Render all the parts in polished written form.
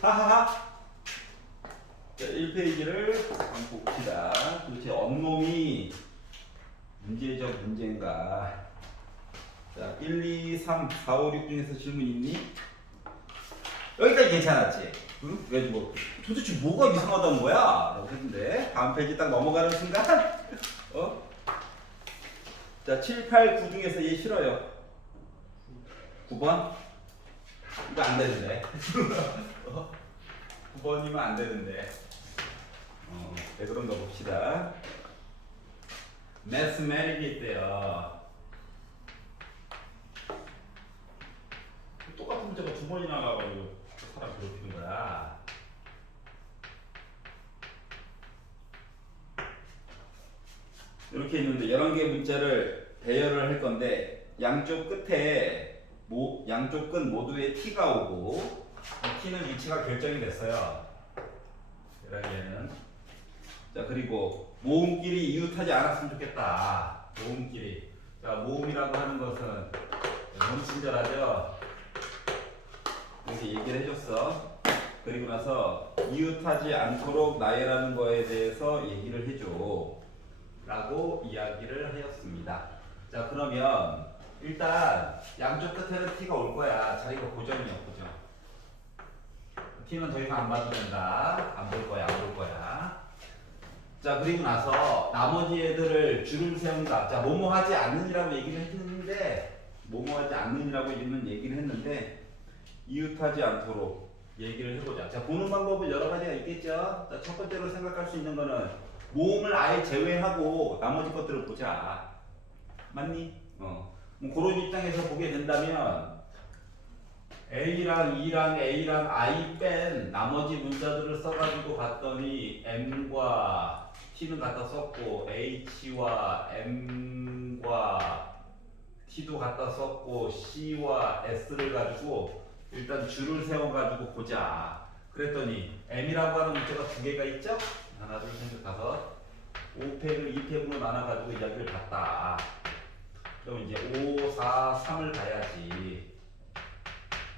하하하. 자, 1페이지를 한번 봅시다. 도대체 언놈이 문제적 문제인가? 자, 1, 2, 3, 4, 5, 6 중에서 질문 있니? 여기까지 괜찮았지? 응? 그래가지고 도대체 뭐가 이상하다는 거야? 라고 했는데 다음 페이지 딱 넘어가는 순간 자, 7, 8, 9 중에서 얘 싫어요. 9번? 이거 안 되는데. 9번이면 안 되는데. 왜 그런가 봅시다. 매스매틱이 있대요. 똑같은 문제가 두 번이나 나와가지고 사람 괴롭히는 거야. 이렇게 있는데 11개 문자를 배열을 할 건데 양쪽 끝에 양쪽 끝 모두에 t가 오고 t는 위치가 결정이 됐어요. 11개는. 자, 그리고 모음끼리 이웃하지 않았으면 좋겠다. 모음끼리. 자, 모음이라고 하는 것은 너무 친절하죠? 이렇게 얘기를 해줬어. 그리고 나서 이웃하지 않도록 나열하는 거에 대해서 얘기를 해줘. 라고 이야기를 하였습니다. 자, 그러면 일단 양쪽 끝에는 t가 올 거야. 자리가 고정이야, 고정. t는 더 이상 안 봐도 된다. 안 볼 거야, 안 볼 거야. 자, 그리고 나서 나머지 애들을 줄을 세운다. 자, 뭐뭐 하지 않는이라고 얘기를 했는데 뭐뭐 하지 않는이라고 얘기를 했는데 이웃하지 않도록 얘기를 해보자. 자, 보는 방법은 여러 가지가 있겠죠. 자, 첫 번째로 생각할 수 있는 거는 모음을 아예 제외하고 나머지 것들을 보자. 맞니? 뭐 그런 입장에서 보게 된다면 A랑 E랑 A랑 I 뺀 나머지 문자들을 써가지고 봤더니 M과 T는 갖다 썼고 H와 M과 T도 갖다 썼고 C와 S를 가지고 일단 줄을 세워가지고 보자. 그랬더니 M이라고 하는 문자가 두 개가 있죠? 하나, 둘, 셋, 다섯. 5팩을 2팩으로 나눠가지고 이야기를 봤다. 그럼 이제 5, 4, 3을 봐야지.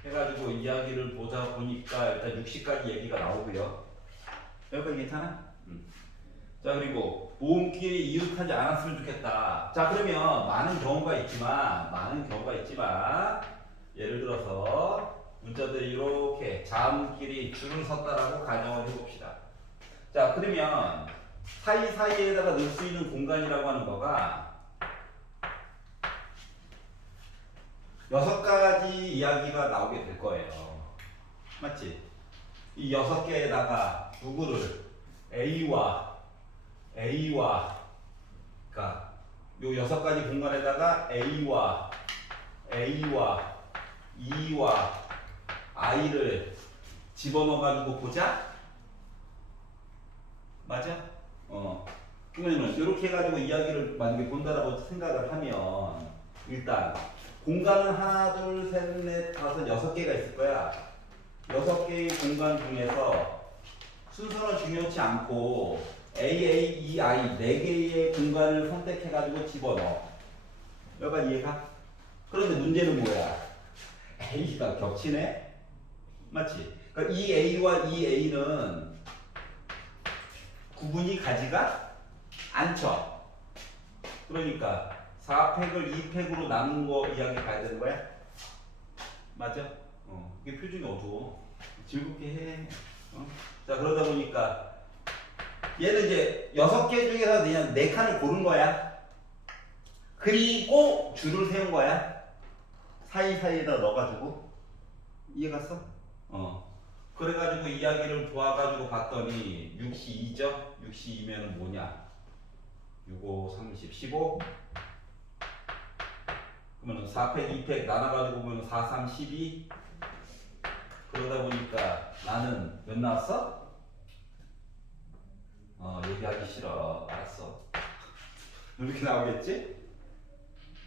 해가지고 이야기를 보자 보니까 일단 60까지 얘기가 나오고요. 여기까지 괜찮아? 자, 그리고 모음끼리 이웃하지 않았으면 좋겠다. 자, 그러면 많은 경우가 있지만 예를 들어서 문자들이 이렇게 자음끼리 줄을 섰다라고 가정을 해봅시다. 자, 그러면 사이사이에다가 넣을 수 있는 공간이라고 하는 거가 6가지 이야기가 나오게 될 거예요. 맞지? 이 6개에다가 누구를 A와 그러니까 요 6가지 공간에다가 A와 E와 I를 집어넣어 가지고 보자. 맞아? 그러면은 이렇게 해가지고 이야기를 만약에 본다라고 생각을 하면 일단 공간은 하나, 둘, 셋, 넷, 다섯, 6개가 있을 거야. 6개의 공간 중에서 순서는 중요치 않고 A, E, I 4개의 공간을 선택해가지고 집어넣어. 여기까지 이해가? 그런데 문제는 뭐야? A가 겹치네? 맞지? 그러니까 이 A와 이 A는 구분이 가지가 않죠. 그러니까 4팩을 2팩으로 나눈 거 이야기 가야 되는 거야? 맞아? 이게 표준이 어두워. 즐겁게 해. 자, 그러다 보니까 얘는 이제 6개 중에서 그냥 4칸을 고른 거야. 그리고 줄을 세운 거야. 사이사이에다 넣어가지고. 이해갔어? 그래가지고 이야기를 도와가지고 봤더니 62죠? 62면은 뭐냐? 6, 5, 30, 15. 그러면 4팩, 2팩 나눠가지고 보면 4, 3, 12. 그러다 보니까 나는 몇 나왔어? 얘기하기 싫어. 알았어. 이렇게 나오겠지?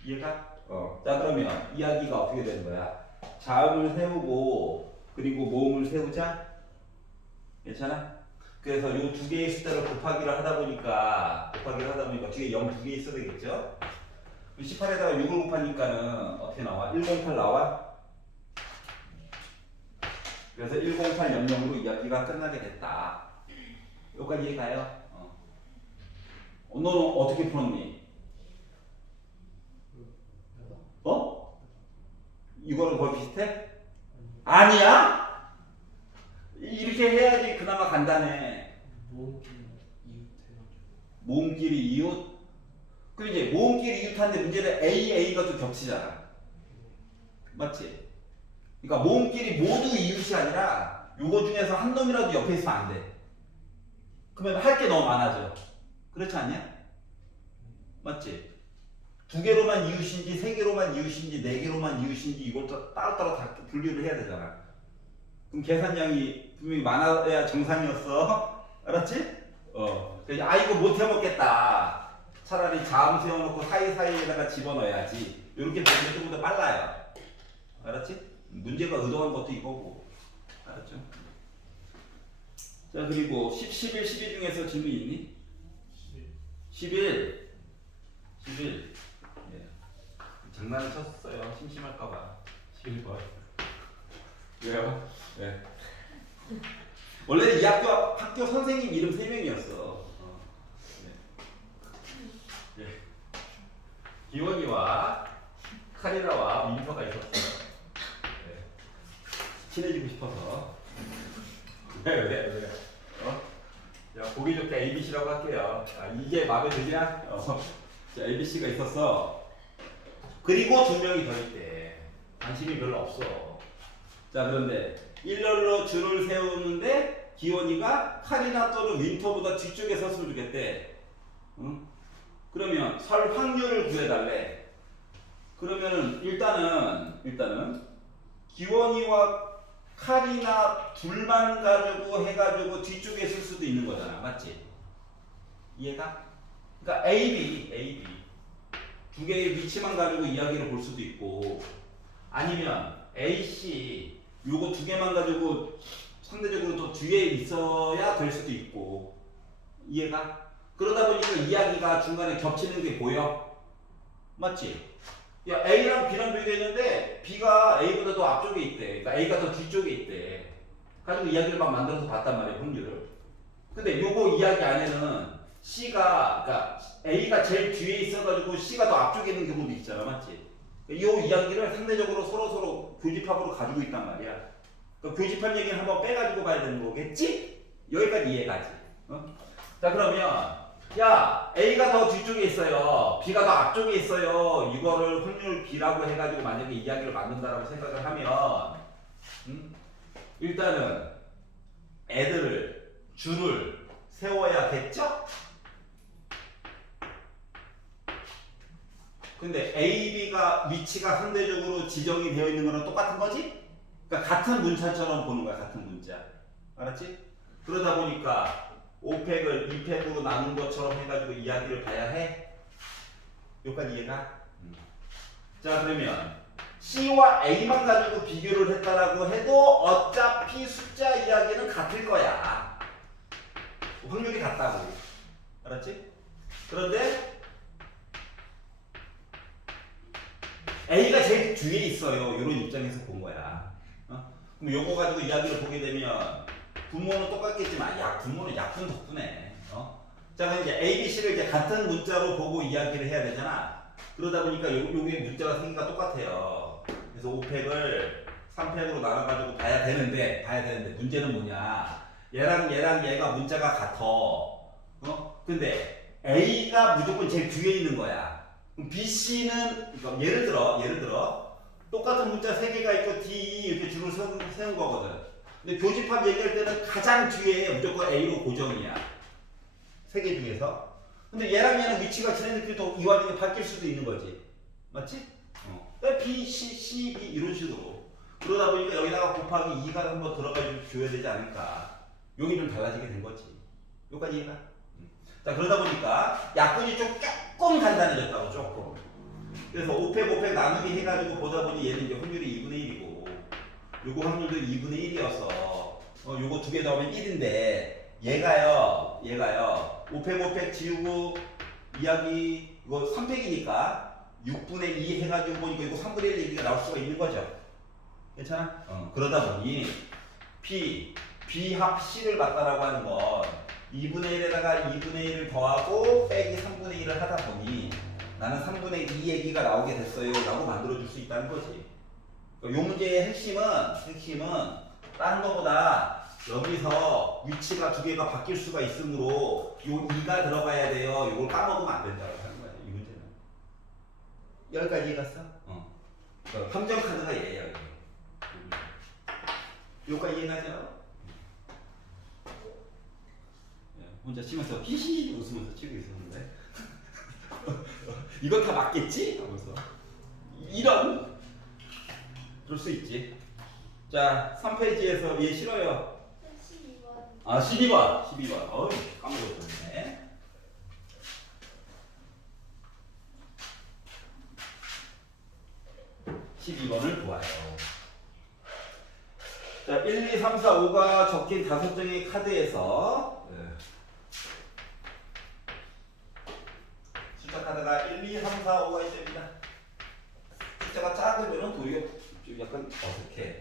이해가? 자, 그러면 이야기가 어떻게 되는 거야? 자음을 세우고 그리고 모음을 세우자. 괜찮아? 그래서 이 두 개의 숫자를 곱하기를 하다 보니까 뒤에 0 두 개 있어야 되겠죠? 18에다가 6을 곱하니까는 어떻게 나와? 108 나와? 그래서 10800으로 이야기가 끝나게 됐다. 여기까지 이해가요? 너는 어떻게 풀었니? 어? 이거랑 거의 비슷해? 아니야? 이렇게 해야지 그나마 간단해. 모음끼리 이웃. 그 이제 모음끼리 이웃한데 문제는 A가 좀 겹치잖아. 맞지? 그러니까 모음끼리 모두 이웃이 아니라 요거 중에서 한 놈이라도 옆에 있으면 안 돼. 그러면 할 게 너무 많아져. 그렇지 않냐? 맞지? 두 개로만 이웃인지 세 개로만 이웃인지 네 개로만 이웃인지 이걸 또 따로따로 다 분류를 해야 되잖아. 그럼 계산량이 분명히 많아야 정상이었어. 알았지? 그래서 이거 못 해먹겠다. 차라리 자음 세워놓고 사이사이에다가 집어넣어야지. 이렇게 되면 조금 더 빨라요. 알았지? 문제가 의도한 것도 이거고. 알았죠? 자, 그리고 10, 11, 12 중에서 질문 있니? 11. 예. 장난을 쳤어요. 심심할까봐. 11번. 왜요? 네. 원래 이 학교 선생님 이름 3명이었어. 네. 예. 기원이와 카리라와 민서가 있었어. 네. 친해지고 싶어서. 왜? 자, 보기 좋게 ABC라고 할게요. 이게 마음에 드냐? 자, ABC가 있었어. 그리고 2명이 더 있대. 관심이 별로 없어. 자, 그런데 일렬로 줄을 세우는데 기원이가 카리나 또는 윈터보다 뒤쪽에 섰으면 좋겠대. 응? 그러면 설 확률을 구해달래. 그러면은 일단은 기원이와 카리나 둘만 가지고 해가지고 뒤쪽에 쓸 수도 있는 거잖아. 맞지? 이해가? 그러니까 A, B 두 개의 위치만 가지고 이야기를 볼 수도 있고, 아니면 A, C 요거 두 개만 가지고 상대적으로 또 뒤에 있어야 될 수도 있고. 이해가? 그러다 보니까 이야기가 중간에 겹치는 게 보여? 맞지? 야, A랑 B랑 비교했는데 B가 A보다 더 앞쪽에 있대. 그러니까 A가 더 뒤쪽에 있대. 가지고 이야기를 막 만들어서 봤단 말이야, 확률을. 근데 요거 이야기 안에는 C가, 그러니까 A가 제일 뒤에 있어가지고 C가 더 앞쪽에 있는 경우도 있잖아, 맞지? 이 이야기를 상대적으로 서로 교집합으로 가지고 있단 말이야. 그러니까 교집합 얘기는 한번 빼가지고 봐야 되는 거겠지? 여기까지 이해가지. 자, 그러면 야, A가 더 뒤쪽에 있어요. B가 더 앞쪽에 있어요. 이거를 확률 B라고 해가지고 만약에 이야기를 만든다라고 생각을 하면, 일단은 줄을 세워야겠죠? 근데 A, B가 위치가 상대적으로 지정이 되어 있는 거랑 똑같은 거지? 그러니까 같은 문자처럼 보는 거야, 같은 문자. 알았지? 그러다 보니까 5팩을 2팩으로 나눈 것처럼 해가지고 이야기를 봐야 해. 여기까지 이해가? 자, 그러면 C와 A만 가지고 비교를 했다라고 해도 어차피 숫자 이야기는 같을 거야. 확률이 같다고. 알았지? 그런데 A가 제일 뒤에 있어요. 이런 입장에서 본 거야. 그럼 요거 가지고 이야기를 보게 되면 분모는 똑같겠지만 분모는 약분 덕분에. 자, 그럼 이제 A, B, C를 이제 같은 문자로 보고 이야기를 해야 되잖아. 그러다 보니까 요게 문자가 세 개가 똑같아요. 그래서 5팩을 3팩으로 나눠가지고 봐야 되는데 문제는 뭐냐? 얘랑 얘가 문자가 같아. 근데 A가 무조건 제일 뒤에 있는 거야. 그럼 B, C는 예를 들어 똑같은 문자 3개가 있고 D, E 이렇게 줄을 세운 거거든. 근데 교집합 얘기할 때는 가장 뒤에 무조건 A로 고정이야. 3개 중에서. 근데 얘는 위치가 지네들끼리 이 와중에 바뀔 수도 있는 거지. 맞지? B, C, B 이런 식으로. 그러다 보니까 여기다가 곱하기 2가 한번 들어가 줘야 되지 않을까. 여기 좀 달라지게 된 거지. 여기까지 이해가? 자, 그러다 보니까 약분이 조금 간단해졌다고, 조금. 그래서 5팩 나누기 해가지고 보다 보니 얘는 이제 확률이 2분의 1이고, 요거 확률도 2분의 1이어서, 요거 두 개 더하면 1인데, 얘가요, 5팩 지우고, 이야기, 이거 3팩이니까, 6분의 2 해가지고 보니까 이거 3분의 1 얘기가 나올 수가 있는 거죠. 괜찮아? 그러다 보니, B 합 C를 맞다라고 하는 건 2분의 1에다가 2분의 1을 더하고 빼기 3분의 1을 하다 보니 나는 3분의 2 얘기가 나오게 됐어요 라고 만들어줄 수 있다는 거지. 이 문제의 핵심은 다른 것보다 여기서 위치가 두 개가 바뀔 수가 있으므로 요 2가 들어가야 돼요. 이걸 까먹으면 안 된다고 하는 거야. 이 문제는. 여기까지 이해갔어? 함정 카드가 얘야. 여기까지 이해가죠? 혼자 치면서 히히 웃으면서 치고 있었는데 이건 다 맞겠지? 하면서 이런 그럴 수 있지. 자 3페이지에서 얘 싫어요. 12번. 아 12번 어이 까먹었네. (12번을) 보아요. 자 1, 2, 3, 4, 5가 적힌 5장의 카드에서 숫자 카드가 1, 2, 3, 4, 5가 있습니다. 숫자가 작으면 도리어 좀 약간 어색해.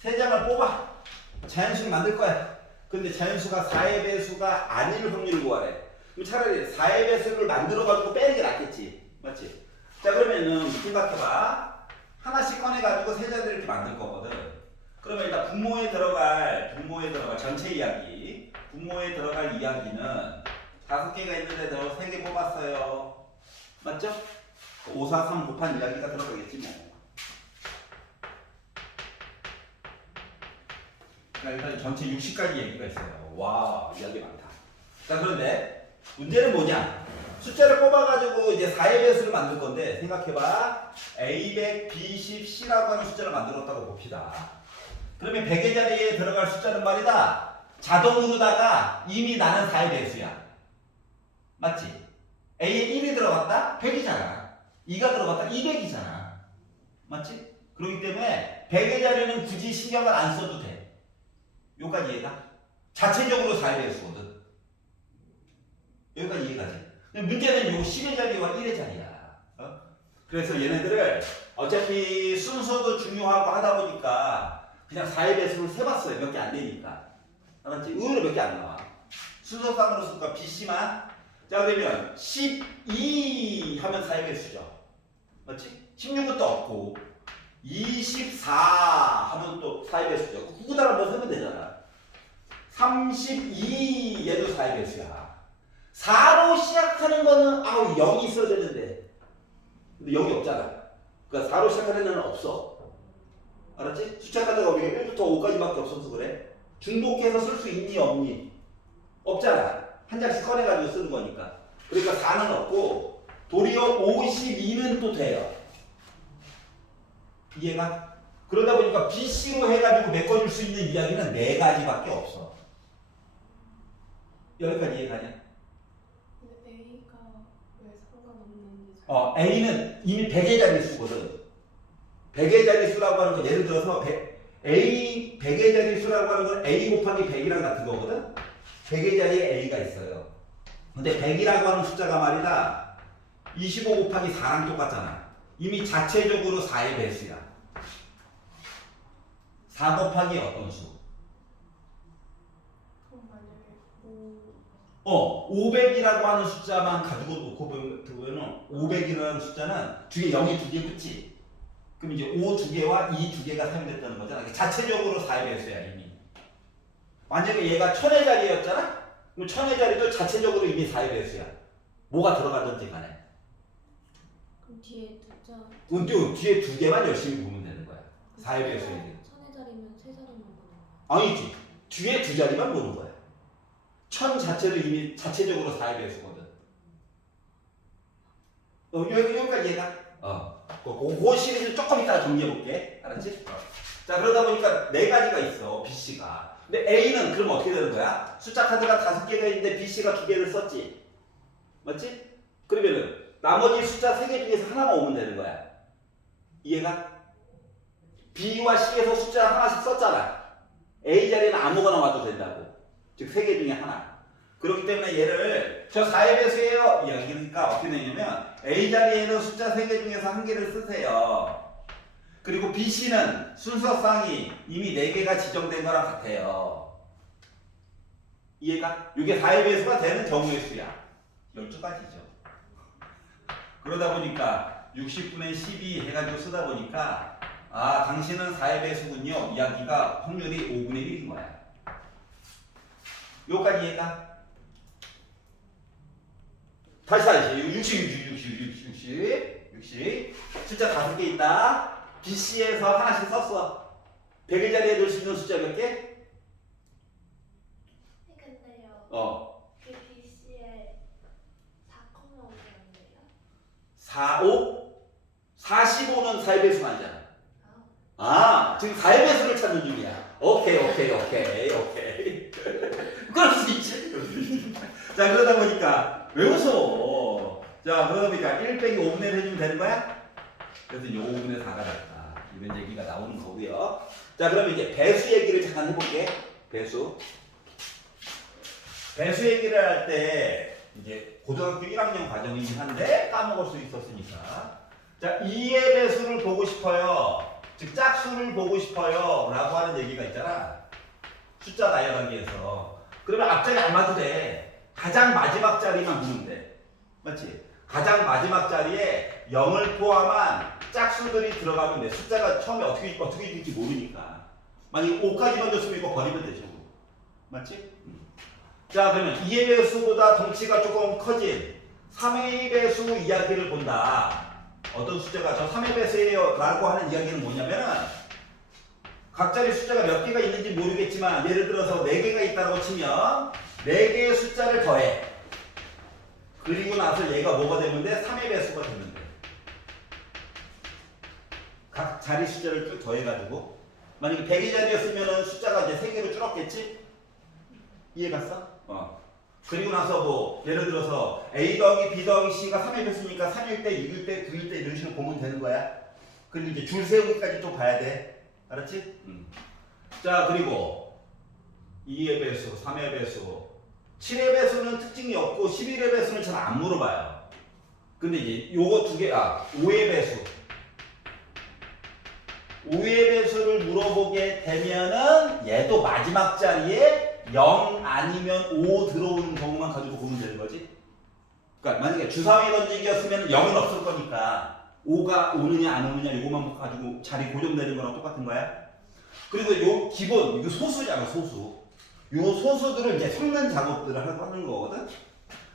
세 장을 뽑아. 자연수 만들 거야. 근데 자연수가 4의 배수가 아닐 확률을 구하래. 그럼 차라리 4의 배수를 만들어가지고 빼는 게 낫겠지. 맞지? 자 그러면은 생각해봐. 하나씩 꺼내가지고 세 자리를 이렇게 만들 거거든. 그러면 일단 분모에 들어갈 전체 이야기. 분모에 들어갈 이야기는 5개가 있는데 저 3개 뽑았어요. 맞죠? 5, 4, 3 곱한 이야기가 들어가겠지 뭐. 일단 전체 60가지 얘기가 있어요. 와, 이야기 많다. 자, 그런데 문제는 뭐냐? 숫자를 뽑아가지고 이제 4의 배수를 만들 건데 생각해봐. A100, B10, C라고 하는 숫자를 만들었다고 봅시다. 그러면 100의 자리에 들어갈 숫자는 말이다. 자동으로다가 이미 나는 4의 배수야. 맞지? A에 1이 들어갔다? 100이잖아. 2가 들어갔다? 200이잖아. 맞지? 그렇기 때문에 100의 자리는 굳이 신경을 안 써도 돼. 여기까지 이해가? 자체적으로 4의 배수거든. 여기까지 이해가지? 근데 문제는 요 10의 자리와 1의 자리야. 그래서 얘네들을 어차피 순서도 중요하고 하다 보니까 그냥 4의 배수를 세봤어요. 몇 개 안 되니까. 알았지? 의외로 몇 개 안 나와. 순서상으로 쓰니까 BC만. 자, 그러면 12 하면 4의 배수죠. 맞지? 16은 또 없고 24 하면 또 4의 배수죠. 구구단 한번 세면 되잖아. 32 얘도 4의 배수야. 4로 시작하는 거는 0이 있어야 되는데 근데 0이 없잖아. 그러니까 4로 시작하는 애는 없어. 알았지? 숫자 카드가 우리가 1부터 5까지밖에 없어서 그래. 중복해서 쓸 수 있니 없니? 없잖아. 한 장씩 꺼내가지고 쓰는 거니까. 그러니까 4는 없고 도리어 52는 또 돼요. 이해가? 그러다 보니까 BC로 해가지고 메꿔줄 수 있는 이야기는 4가지밖에 없어. 여기까지 이해가냐? 근데 A가 왜 상관없는지. A는 이미 100의 자리 수거든. 100의 자리 수라고 하는 건 예를 들어서 100의 자리 수라고 하는 건 A 곱하기 100이랑 같은 거거든. 100의 자리에 A가 있어요. 근데 100이라고 하는 숫자가 말이다. 25 곱하기 4랑 똑같잖아. 이미 자체적으로 4의 배수야. 4 곱하기 어떤 수? 그럼 만약에 500이라고 하는 숫자만 가지고 놓고 보면 500이라는 숫자는 뒤에 0이 2개 붙지. 그럼 이제 5 2개와 2 2개가 사용됐다는 거잖아. 자체적으로 4의 배수야 이미. 만약에 얘가 1000의 자리였잖아? 그럼 1000의 자리도 자체적으로 이미 4의 배수야. 뭐가 들어가든지 간에. 그럼 뒤에 두자. 그럼 뒤에 2개만 열심히 보면 되는 거야. 4의 배수인데. 1000의 자리면 3자리만 보는 거야. 아니지. 뒤에 2자리만 보는 거야. 1000 자체도 이미 자체적으로 4의 배수거든. 여기까지 얘가. 그 시리즈 조금 이따가 정리해볼게. 알았지? 자, 그러다 보니까 4가지가 있어. BC가. 근데 A는 그럼 어떻게 되는 거야? 숫자 카드가 5개가 있는데 BC가 2개를 썼지. 맞지? 그러면은 나머지 숫자 3개 중에서 하나만 오면 되는 거야. 이해가? B와 C에서 숫자 하나씩 썼잖아. A 자리는 아무거나 와도 된다고. 즉 3개 중에 하나. 그렇기 때문에 얘를 저 4의 배수예요. 이야기니까 어떻게 되냐면 A 자리에는 숫자 3개 중에서 1개를 쓰세요. 그리고 BC는 순서상이 이미 4개가 지정된 거랑 같아요. 이해가? 이게 4의 배수가 되는 경우의 수야. 12가지죠. 그러다 보니까 60분의 12 해가지고 쓰다 보니까 아 당신은 4의 배수군요. 이야기가 확률이 5분의 1인 거야. 요까지 이해가? 다시 60 숫자 5개 있다. BC에서 하나씩 썼어. 100의 자리에 넣을 수 있는 숫자 몇 개? 근데요. 어. 그 BC에 4,5인데요. 45? 45는 4의 배수가 아니잖아. 아, 지금 4의 배수를 찾는 중이야. 오케이. 그럴 수 있지. 자, 그러다 보니까 왜 웃어? 자, 그러다 보니까 1 빼기 5분의 1 해주면 되는 거야? 그래서 이제 5분의 4가 됐다. 이런 얘기가 나오는 거고요. 자, 그러면 이제 배수 얘기를 잠깐 해볼게. 배수 얘기를 할 때 이제 고등학교 1학년 과정이긴 한데 까먹을 수 있었으니까. 자, 2의 배수를 보고 싶어요. 즉 짝수를 보고 싶어요. 라고 하는 얘기가 있잖아. 숫자 나열하기에서. 그러면 앞자리 안 맞도 돼. 가장 마지막 자리만 보면 돼. 맞지? 가장 마지막 자리에 0을 포함한 짝수들이 들어가면 돼. 숫자가 처음에 어떻게 될지 모르니까. 만약에 5까지만 줬으면 이거 버리면 되죠. 맞지? 자, 그러면 2의 배수보다 덩치가 조금 커진 3의 배수 이야기를 본다. 어떤 숫자가 저 3의 배수예요 라고 하는 이야기는 뭐냐면은 각자의 숫자가 몇 개가 있는지 모르겠지만 예를 들어서 4개가 있다고 치면 4개의 숫자를 더해. 그리고 나서 얘가 뭐가 되면 돼? 3의 배수가 되면 돼. 각 자리 숫자를 쭉 더해가지고 만약에 100의 자리였으면 숫자가 이제 3개로 줄었겠지? 이해갔어? 그리고 나서 뭐 예를 들어서 A 더하기 B 더하기 C가 3의 배수니까 3일 때, 6일 때, 9일 때 이런 식으로 보면 되는 거야. 그리고 이제 줄 세우기까지 또 봐야 돼. 알았지? 자, 그리고 2의 배수, 3의 배수, 7의 배수는 특징이 없고 11의 배수는 잘 안 물어봐요. 근데 이제 요거 2개, 5의 배수. 5의 배수를 물어보게 되면은 얘도 마지막 자리에 0 아니면 5 들어오는 경우만 가지고 보면 되는 거지. 그러니까 만약에 주사위 던지기였으면 0은 없을 거니까 5가 오느냐 안 오느냐 이거만 가지고 자리 고정되는 거랑 똑같은 거야. 그리고 요 기본 이거 소수잖아, 소수. 요 소수들을 이제 섞는 작업들을 하는 거거든.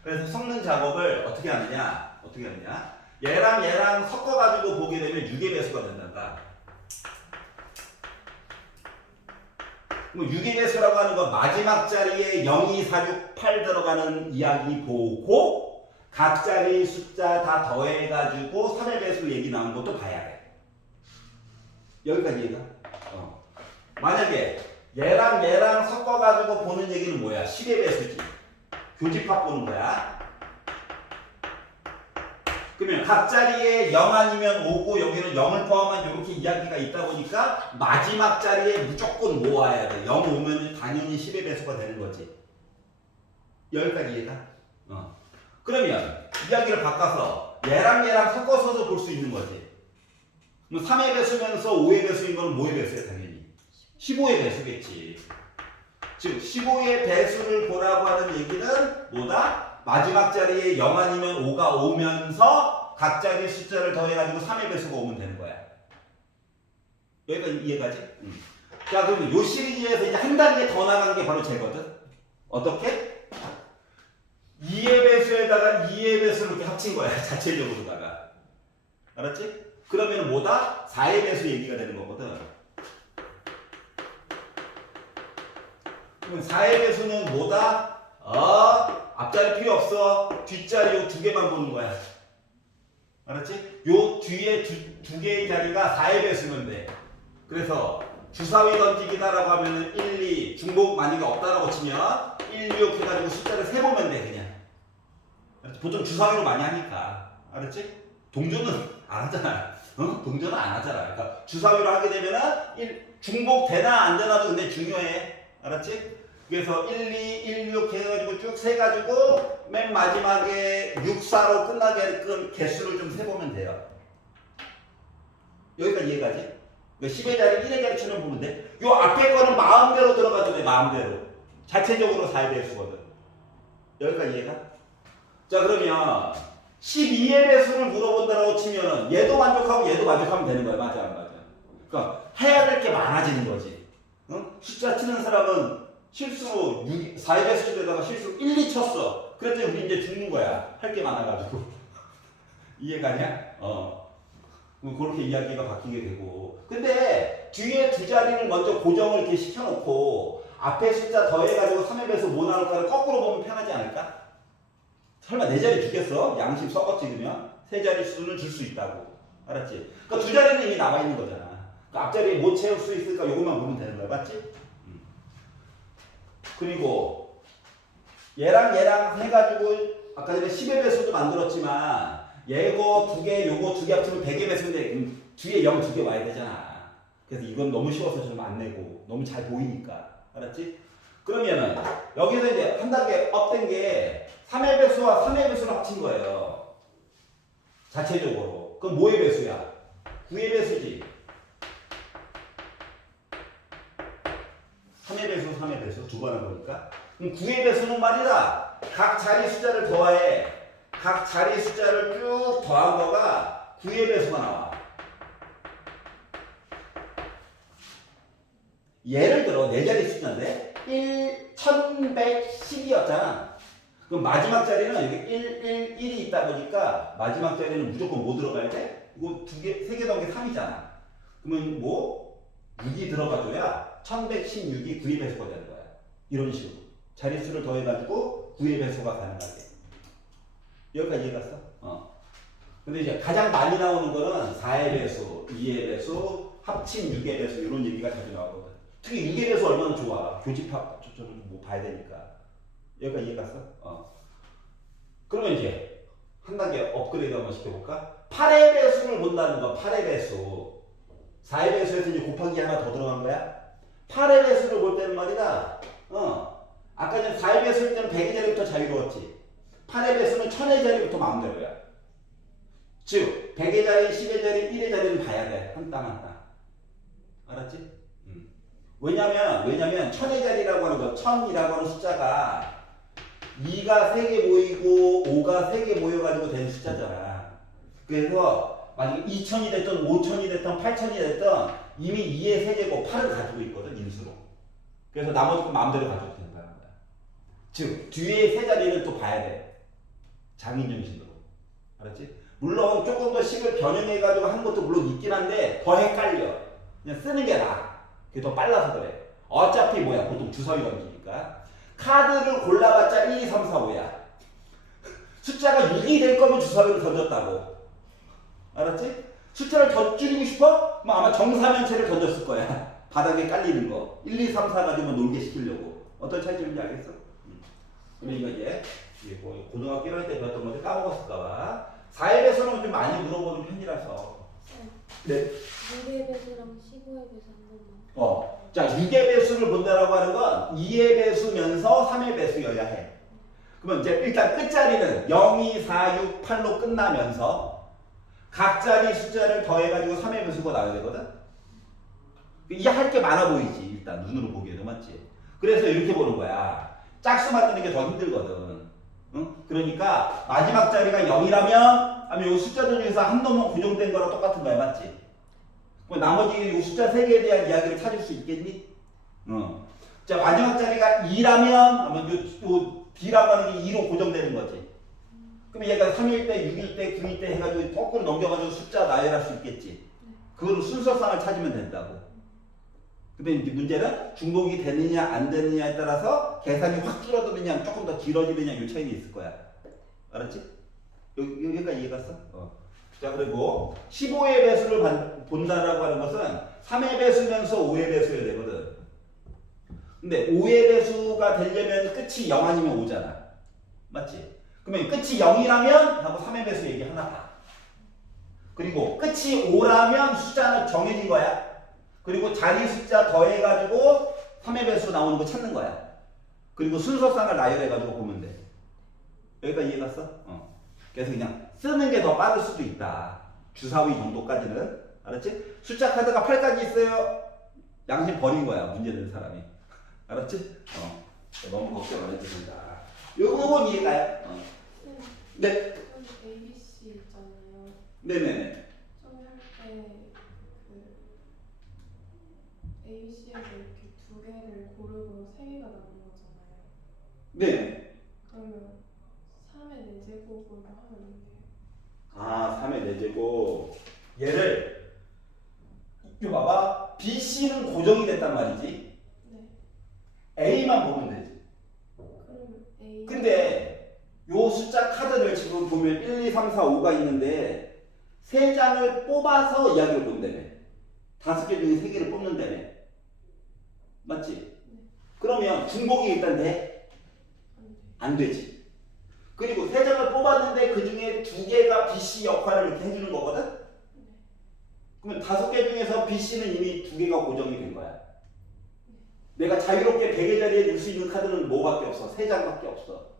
그래서 섞는 작업을 어떻게 하느냐? 얘랑 섞어가지고 보게 되면 6의 배수가 된단다. 뭐 6의 배수라고 하는 건 마지막 자리에 0, 2, 4, 6, 8 들어가는 이야기 보고 각 자리 숫자 다 더해가지고 3의 배수 얘기 나온 것도 봐야 돼. 여기까지 이해가? 만약에 얘랑 섞어가지고 보는 얘기는 뭐야? 10의 배수지. 교집합 보는 거야. 그러면 각 자리에 0 아니면 5고 여기는 0을 포함한 이렇게 이야기가 있다 보니까 마지막 자리에 무조건 모아야 돼. 0 오면 당연히 10의 배수가 되는 거지. 여기까지 이해가? 그러면 이야기를 바꿔서 얘랑 섞어서도 볼 수 있는 거지. 3의 배수면서 5의 배수인 거는 뭐의 배수야 당연히? 15의 배수겠지. 즉 15의 배수를 보라고 하는 얘기는 뭐다? 마지막 자리에 0 아니면 5가 오면서 각 자리 숫자를 더해가지고 3의 배수가 오면 되는 거야. 여기까지 이해가지? 자, 그럼 요 시리즈에서 이제 한 단계 더 나간 게 바로 쟤거든? 어떻게? 2의 배수에다가 2의 배수를 이렇게 합친 거야. 자체적으로다가. 알았지? 그러면 뭐다? 4의 배수 얘기가 되는 거거든. 그럼 4의 배수는 뭐다? 앞자리 필요 없어. 뒷자리 요 2개만 보는 거야. 알았지? 요 뒤에 두 개의 자리가 4의 배수면 돼. 그래서 주사위 던지기다라고 하면은 1, 2, 중복 만약에 없다라고 치면 1, 6 해가지고 숫자를 세보면 돼, 그냥. 알았지? 보통 주사위로 많이 하니까. 알았지? 동전은 안 하잖아. 동전은 안 하잖아. 그러니까 주사위로 하게 되면은 중복 되나 안 되나도 근데 중요해. 알았지? 그래서 1, 2, 1, 6 해가지고 쭉 세가지고 맨 마지막에 6, 4로 끝나게끔 개수를 좀 세보면 돼요. 여기까지 이해가지? 그러니까 10의 자리, 1의 자리 처럼 보면 돼. 요 앞에 거는 마음대로 들어가도 돼, 마음대로. 자체적으로 4의 배수거든. 여기까지 이해가? 자, 그러면 12의 배수를 물어본다라고 치면은 얘도 만족하고 얘도 만족하면 되는 거야. 맞아, 안 맞아? 그러니까 해야 될 게 많아지는 거지. 응? 숫자 치는 사람은 실수로 4의 배수에다가 실수로 1, 2 쳤어. 그랬더니 우리 이제 죽는 거야. 할 게 많아가지고. 이해가냐? 그렇게 이야기가 바뀌게 되고. 근데 뒤에 두 자리를 먼저 고정을 이렇게 시켜놓고 앞에 숫자 더해가지고 3의 배수 뭐 나올까를 거꾸로 보면 편하지 않을까? 설마 네 자리 주겠어? 양심 썩어 찍으면 세 자리 수는 줄 수 있다고. 알았지? 그러니까 두 자리는 이미 남아 있는 거잖아. 그러니까 앞자리에 못 채울 수 있을까? 요것만 보면 되는 거야. 맞지? 그리고 얘랑 해가지고 아까 전에 10의 배수도 만들었지만 얘거 두 개, 요거 두 개 합치면 100의 배수인데 뒤에 0 두 개 와야 되잖아. 그래서 이건 너무 쉬워서 좀 안 내고 너무 잘 보이니까. 알았지? 그러면은 여기서 이제 한 단계 업된 게 3의 배수와 3의 배수를 합친 거예요. 자체적으로. 그럼 뭐의 배수야? 9의 배수지. 3의 배수, 3의 배수 두 번 한 거니까. 그럼 9의 배수는 말이다. 각 자리 숫자를 더해. 각 자리 숫자를 쭉 더한 거가 9의 배수가 나와. 예를 들어 네 자리 숫자인데 1110이었잖아. 그럼 마지막 자리는 여기 1, 1이 있다 보니까 마지막 자리는 무조건 뭐 들어가야 돼? 이거 두 개, 세 개 더한 게 3이잖아. 그러면 뭐 6이 들어가줘야 1116이 9의 배수가 되는 거야. 이런 식으로 자릿수를 더해가지고 9의 배수가 가능하게. 여기까지 이해갔어? 근데 이제 가장 많이 나오는 거는 4의 배수, 2의 배수, 합친 6의 배수 이런 얘기가 자주 나오거든. 특히 6의 배수 얼마나 좋아. 교집합 저는 뭐 봐야 되니까. 여기까지 이해갔어? 그러면 이제 한 단계 업그레이드 한번 시켜볼까? 8의 배수를 본다는 거. 8의 배수. 4의 배수에서 이제 곱하기 하나 더 들어간 거야. 8의 배수를 볼 때는 말이다. 아까 전에 4의 배수일 때는 100의 자리부터 자유로웠지. 8의 배수는 1000의 자리부터 마음대로야. 즉 100의 자리, 10의 자리, 1의 자리는 봐야 돼. 한 땅 한 땅. 알았지? 왜냐면 1000의 자리라고 하는 거, 1000이라고 하는 숫자가 2가 3개 모이고 5가 3개 모여가지고 된 숫자잖아. 그래서 만약에 2000이 됐든 5000이 됐든 8000이 됐든 이미 2의 세제곱 8을 가지고 있거든, 인수로. 그래서 나머지 건 마음대로 가져도 된다는 거야. 즉 뒤에 세 자리는 또 봐야 돼. 장인정신으로. 알았지? 물론 조금 더 식을 변형해가지고 하는 것도 물론 있긴 한데 더 헷갈려. 그냥 쓰는 게 나아. 그게 더 빨라서 그래. 어차피 뭐야, 보통 주사위 던지니까. 카드를 골라봤자 1, 2, 3, 4, 5야. 숫자가 6이 될 거면 주사위를 던졌다고. 알았지? 숫자를 더 줄이고 싶어? 뭐 아마 정사면체를 던졌을 거야. 바닥에 깔리는 거. 1, 2, 3, 4 가지고 놀게 시키려고. 어떤 차이점인지 알겠어? 근데 이거 이제 뭐 고등학교 1학년 때 배웠던 건데 까먹었을까봐. 4의 배수는 좀 많이 물어보는 편이라서. 네. 6의 배수랑 15의 배수 한 번만. 자, 6의 배수를 본다라고 하는 건 2의 배수면서 3의 배수여야 해. 그러면 이제 일단 끝자리는 0, 2, 4, 6, 8로 끝나면서 각 자리 숫자를 더해가지고 3의 배수가 나와야 되거든? 이게 할 게 많아 보이지, 일단 눈으로 보기에도. 맞지? 그래서 이렇게 보는 거야. 짝수 만드는 게 더 힘들거든. 응? 그러니까 마지막 자리가 0이라면 아니면 이 숫자들 중에서 한 놈은 고정된 거랑 똑같은 거야. 맞지? 그럼 나머지 이 숫자 3개에 대한 이야기를 찾을 수 있겠니? 자, 마지막 자리가 2라면 아마 요 B라고 하는 게 2로 고정되는 거지. 그럼 얘가 3일 때, 6일 때, 9일 때 해가지고 거꾸로 넘겨가지고 숫자 나열할 수 있겠지. 그거는 순서상을 찾으면 된다고. 근데 이제 문제는 중복이 되느냐 안 되느냐에 따라서 계산이 확 줄어드느냐 조금 더 길어지느냐 이 차이는 있을 거야. 알았지? 여기까지 이해갔어? 자, 그리고 15의 배수를 본다라고 하는 것은 3의 배수면서 5의 배수여야 되거든. 근데 5의 배수가 되려면 끝이 0 아니면 5잖아. 맞지? 그러면 끝이 0이라면 하고 3의 배수 얘기 하나 봐. 그리고 끝이 5라면 숫자는 정해진 거야. 그리고 자리 숫자 더해가지고 3의 배수 나오는 거 찾는 거야. 그리고 순서상을 나열해가지고 보면 돼. 여기까지 이해갔어? 그래서 그냥 쓰는 게 더 빠를 수도 있다. 주사위 정도까지는. 알았지? 숫자 카드가 8까지 있어요. 양심 버린 거야. 문제 낸 사람이. 알았지? 너무 걱정 안 해도 된다. 요건 이해가요? 네. 선 ABC 있잖아요. 네네네. 선할 때그 ABC에서 이렇게 두 개를 고르고 세 개가 남은 거잖아요. 네. 그러면 3의 4제곱으로 하면 돼요. 아, 3의 4제곱. 얘를 이거 봐봐. BC는 고정이 됐단 말이지. 네. A만 보면 되지. 그럼 A. 근데 요 숫자 카드를 지금 보면 1, 2, 3, 4, 5가 있는데 3장을 뽑아서 이야기를 본다며. 5개 중에 3개를 뽑는다며. 맞지? 네. 그러면 중복이 일단 돼? 안 돼. 안 되지. 그리고 3장을 뽑았는데 그 중에 2개가 BC 역할을 이렇게 해주는 거거든? 네. 그러면 5개 중에서 BC는 이미 2개가 고정이 된 거야. 내가 자유롭게 100의 자리에 넣을 수 있는 카드는 뭐밖에 없어? 3장밖에 없어.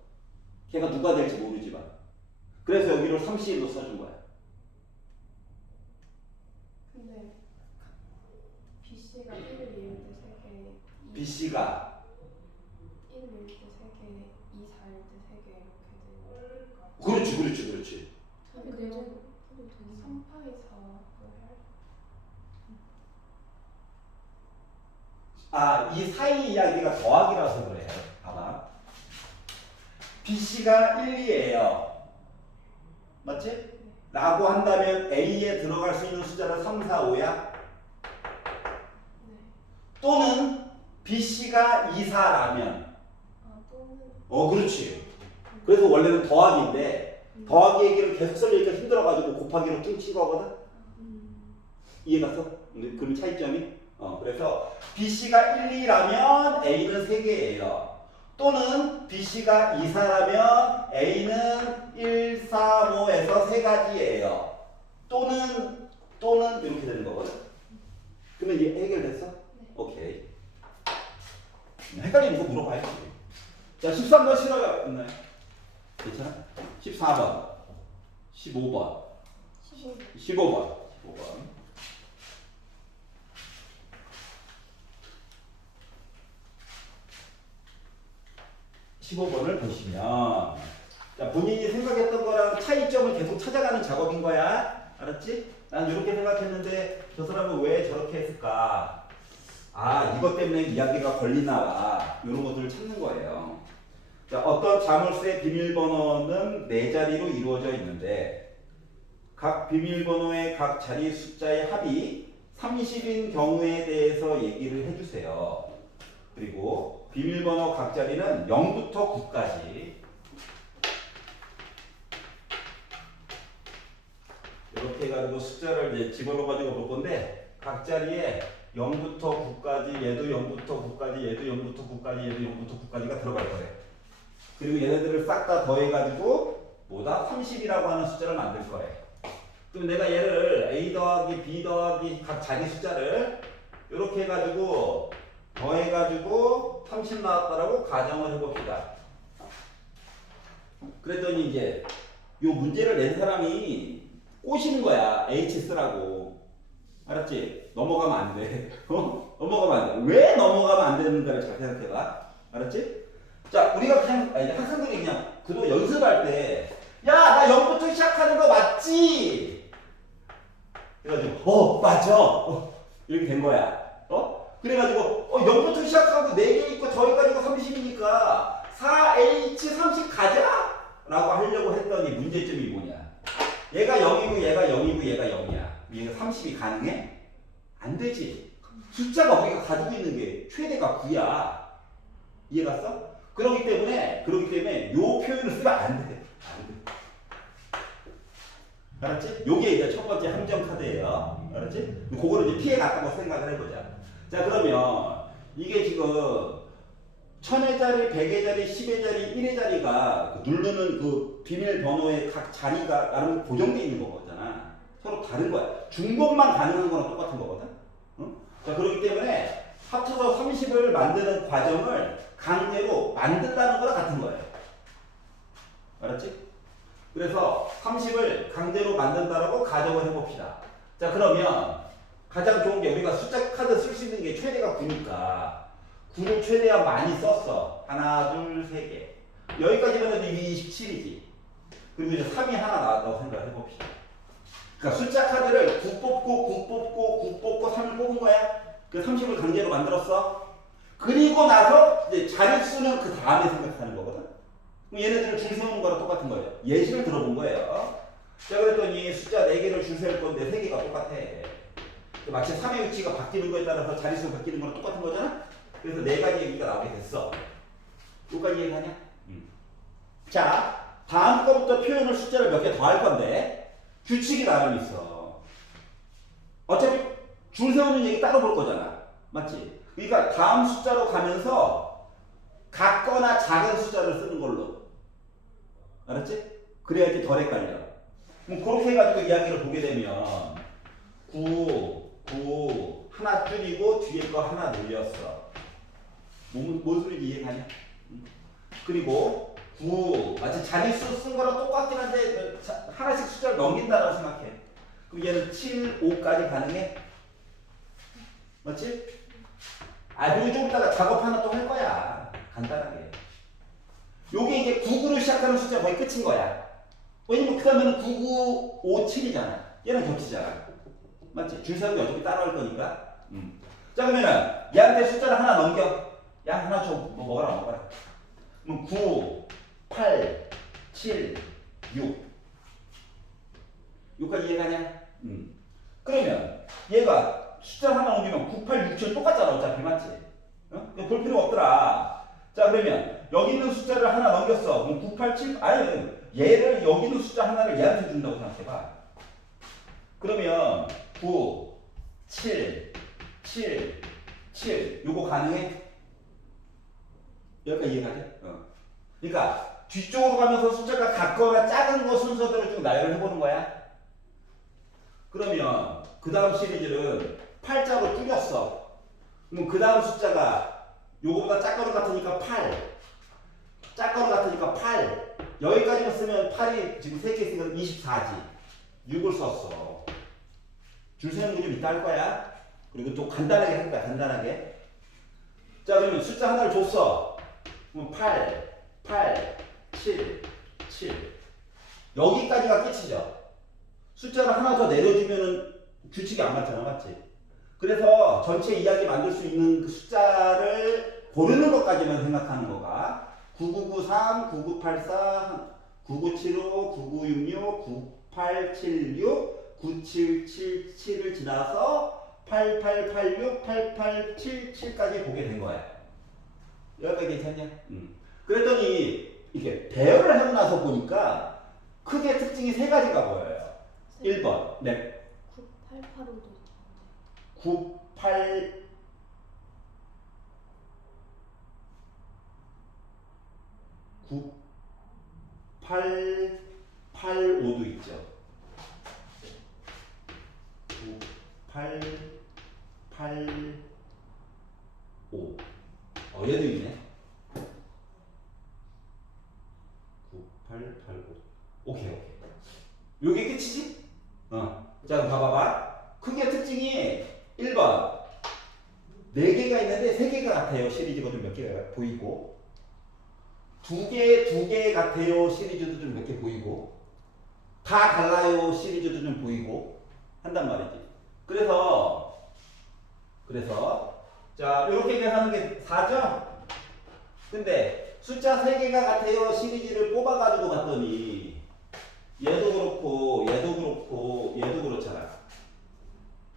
걔가 누가 될지 모르지만. 그래서 여기를 30일로 써준 거야. 근데 BC가 1을 이을 때 3개, BC가 1을 이을 때 3개, 2, 4일 때 3개 이렇게 되는 거니까. 그렇지. 그럼 3파이 4를 아, 이 사이 이야기가 더하기라서 그래요. 봐봐. BC가 1, 2예요. 맞지? 라고 한다면 A에 들어갈 수 있는 숫자는 3, 4, 5야. 네. 또는 BC가 2, 4라면. 아, 또는 그렇지. 그래서 원래는 더하기인데 더하기 얘기를 계속 쓰려니까 힘들어가지고 곱하기로 퉁친 거거든. 이해갔어? 그럼 차이점이? 그래서 BC가 1, 2라면 A는 3개예요. 또는 BC가 2, 4라면 A는 1, 4, 5에서 3가지예요. 또는 이렇게 되는 거거든. 그러면 이제 해결됐어? 네. 오케이. 헷갈리는 거 물어봐야지. 자, 13번 싫어요? 있나요? 괜찮아? 14번, 15번, 15번. 15번을 보시면 자, 본인이 생각했던 거랑 차이점을 계속 찾아가는 작업인 거야. 알았지? 난 이렇게 생각했는데 저 사람은 왜 저렇게 했을까? 아, 이것 때문에 이야기가 걸리나 봐. 이런 것들을 찾는 거예요. 자, 어떤 자물쇠 비밀번호는 4자리로 이루어져 있는데 각 비밀번호의 각 자리 숫자의 합이 30인 경우에 대해서 얘기를 해주세요. 그리고 비밀번호 각 자리는 0부터 9까지 이렇게 해가지고 숫자를 이제 집어넣어가지고 볼 건데 각 자리에 0부터 9까지 얘도 0부터 9까지 얘도 0부터 9까지 얘도 0부터 9까지가 들어갈 거래. 그리고 얘네들을 싹 다 더해가지고 뭐다? 30이라고 하는 숫자를 만들 거래. 그럼 내가 얘를 A 더하기 B 더하기 각 자리 숫자를 이렇게 해가지고 더해가지고 30 나왔다라고 가정을 해봅시다. 그랬더니 이제 요 문제를 낸 사람이 꼬시는 거야. H 쓰라고. 알았지? 넘어가면 안 돼. 넘어가면 안 돼. 왜 넘어가면 안 되는가를 잘 생각해봐. 알았지? 자, 우리가 그냥 학생들이 그냥 그도 연습할 때 야, 나 0부터 시작하는 거 맞지? 그래가지고 맞아. 이렇게 된 거야. 그래가지고 0부터 시작하고 4개 있고 더해가지고 30이니까 4H30 가자! 라고 하려고 했더니 문제점이 뭐냐? 얘가 0이고 얘가 0이고 얘가 0이야. 얘가 30이 가능해? 안 되지. 숫자가 우리가 가지고 있는 게 최대가 9야. 이해갔어? 그렇기 때문에 요 표현을 쓰면 안 돼. 알았지? 요게 이제 첫 번째 함정 카드예요. 알았지? 그거를 이제 피해 갔다고 생각을 해보자. 자, 그러면 이게 지금 1000의 자리, 100의 자리, 10의 자리, 1의 자리가 누르는 그 비밀번호의 각 자리가 나름 고정되어 있는 거잖아. 서로 다른 거야. 중복만 가능한 거랑 똑같은 거거든. 응? 자, 그렇기 때문에 합쳐서 30을 만드는 과정을 강제로 만든다는 거랑 같은 거예요. 알았지? 그래서 30을 강제로 만든다라고 가정을 해봅시다. 자, 그러면 가장 좋은 게 우리가 숫자 카드 쓸 수 있는 게 최대가 9니까 9를 최대한 많이 썼어. 하나, 둘, 세 개. 여기까지만 해도 이게 27이지. 그리고 이제 3이 하나 나왔다고 생각을 해봅시다. 그러니까 숫자 카드를 9 뽑고 9 뽑고 9 뽑고 3을 뽑은 거야. 그 30을 강제로 만들었어. 그리고 나서 이제 자릿수는 그 다음에 생각하는 거거든. 그럼 얘네들을 줄 세우는 거랑 똑같은 거예요. 예시를 들어본 거예요. 자, 그랬더니 숫자 4개를 줄 세울 건데 3개가 똑같아. 마치 3의 위치가 바뀌는 거에 따라서 자릿수가 바뀌는 거랑 똑같은 거잖아. 그래서 4가지 얘기가 나오게 됐어. 여기까지 이해가냐? 자, 다음 거부터 표현을 숫자를 몇 개 더 할 건데 규칙이 나름 있어. 어차피 줄 세우는 얘기 따로 볼 거잖아. 맞지? 그러니까 다음 숫자로 가면서 같거나 작은 숫자를 쓰는 걸로. 알았지? 그래야지 덜 헷갈려. 그럼 그렇게 해가지고 이야기를 보게 되면 9 하나 줄이고 뒤에 거 하나 늘렸어. 뭔 소리인지 이해가냐? 그리고 9 마치 자릿수 쓴 거랑 똑같긴 한데 하나씩 숫자를 넘긴다고 생각해. 그럼 얘는 7, 5까지 가능해? 맞지? 그리고 좀 이따가 작업 하나 또 할 거야. 간단하게. 요게 이제 99로 시작하는 숫자 거의 끝인 거야. 왜냐면 그 다음에는 9957이잖아. 얘는 겹치잖아. 맞지? 줄 세우기 어차피 따라올 거니까. 자, 그러면은 얘한테 숫자를 하나 넘겨. 야, 하나 줘. 먹어라. 그럼 9, 8, 7, 6. 6까지 이해가냐? 그러면 얘가 숫자 하나 옮기면 9, 8, 6, 7 똑같잖아. 어차피 맞지? 볼 필요 없더라. 자, 그러면 여기 있는 숫자를 하나 넘겼어. 그럼 9, 8, 7, 얘를 여기 있는 숫자 하나를 얘한테 준다고 생각해봐. 그러면 9, 7, 7, 7 요거 가능해? 여기까지 이해가지? 그러니까 뒤쪽으로 가면서 숫자가 같거나 작은 거 순서대로 쭉 나열을 해보는 거야. 그러면 그 다음 시리즈는 8자로 줄였어. 그럼 그 다음 숫자가 요거보다 작거나 같으니까 8. 작거나 같으니까 8. 여기까지만 쓰면 8이 지금 3개 있으니까 24지. 6을 썼어. 줄 세는 거 좀 이따 할 거야. 그리고 또 간단하게 할 거야. 간단하게. 자, 그러면 숫자 하나를 줬어. 그럼 8, 8, 7, 7. 여기까지가 끝이죠. 숫자를 하나 더 내려주면은 규칙이 안 맞잖아. 맞지? 그래서 전체 이야기 만들 수 있는 그 숫자를 고르는 것까지만 생각하는 거가 9993, 9984, 9975, 9966, 9876, 9777을 지나서 8886, 8877까지 보게 된 거야. 여기까지 괜찮냐? 그랬더니 이렇게 배열을 하고 나서 보니까 크게 특징이 3가지가 보여요. 1번, 네. 9885도 98 9885도 있죠. 9885. 얘도 있네. 9885. 오케이. 요게 끝이지? 자, 그럼 봐봐봐. 크게 특징이 1번. 4개가 있는데 3개가 같아요. 시리즈가 좀 몇 개가 보이고. 2개 같아요. 시리즈도 좀 몇 개 보이고. 다 달라요. 시리즈도 좀 보이고. 한단 말이지. 그래서 자, 이렇게 계산하는 게 4죠? 근데 숫자 3개가 같아요. 시리즈를 뽑아가지고 봤더니 얘도 그렇고 얘도 그렇잖아.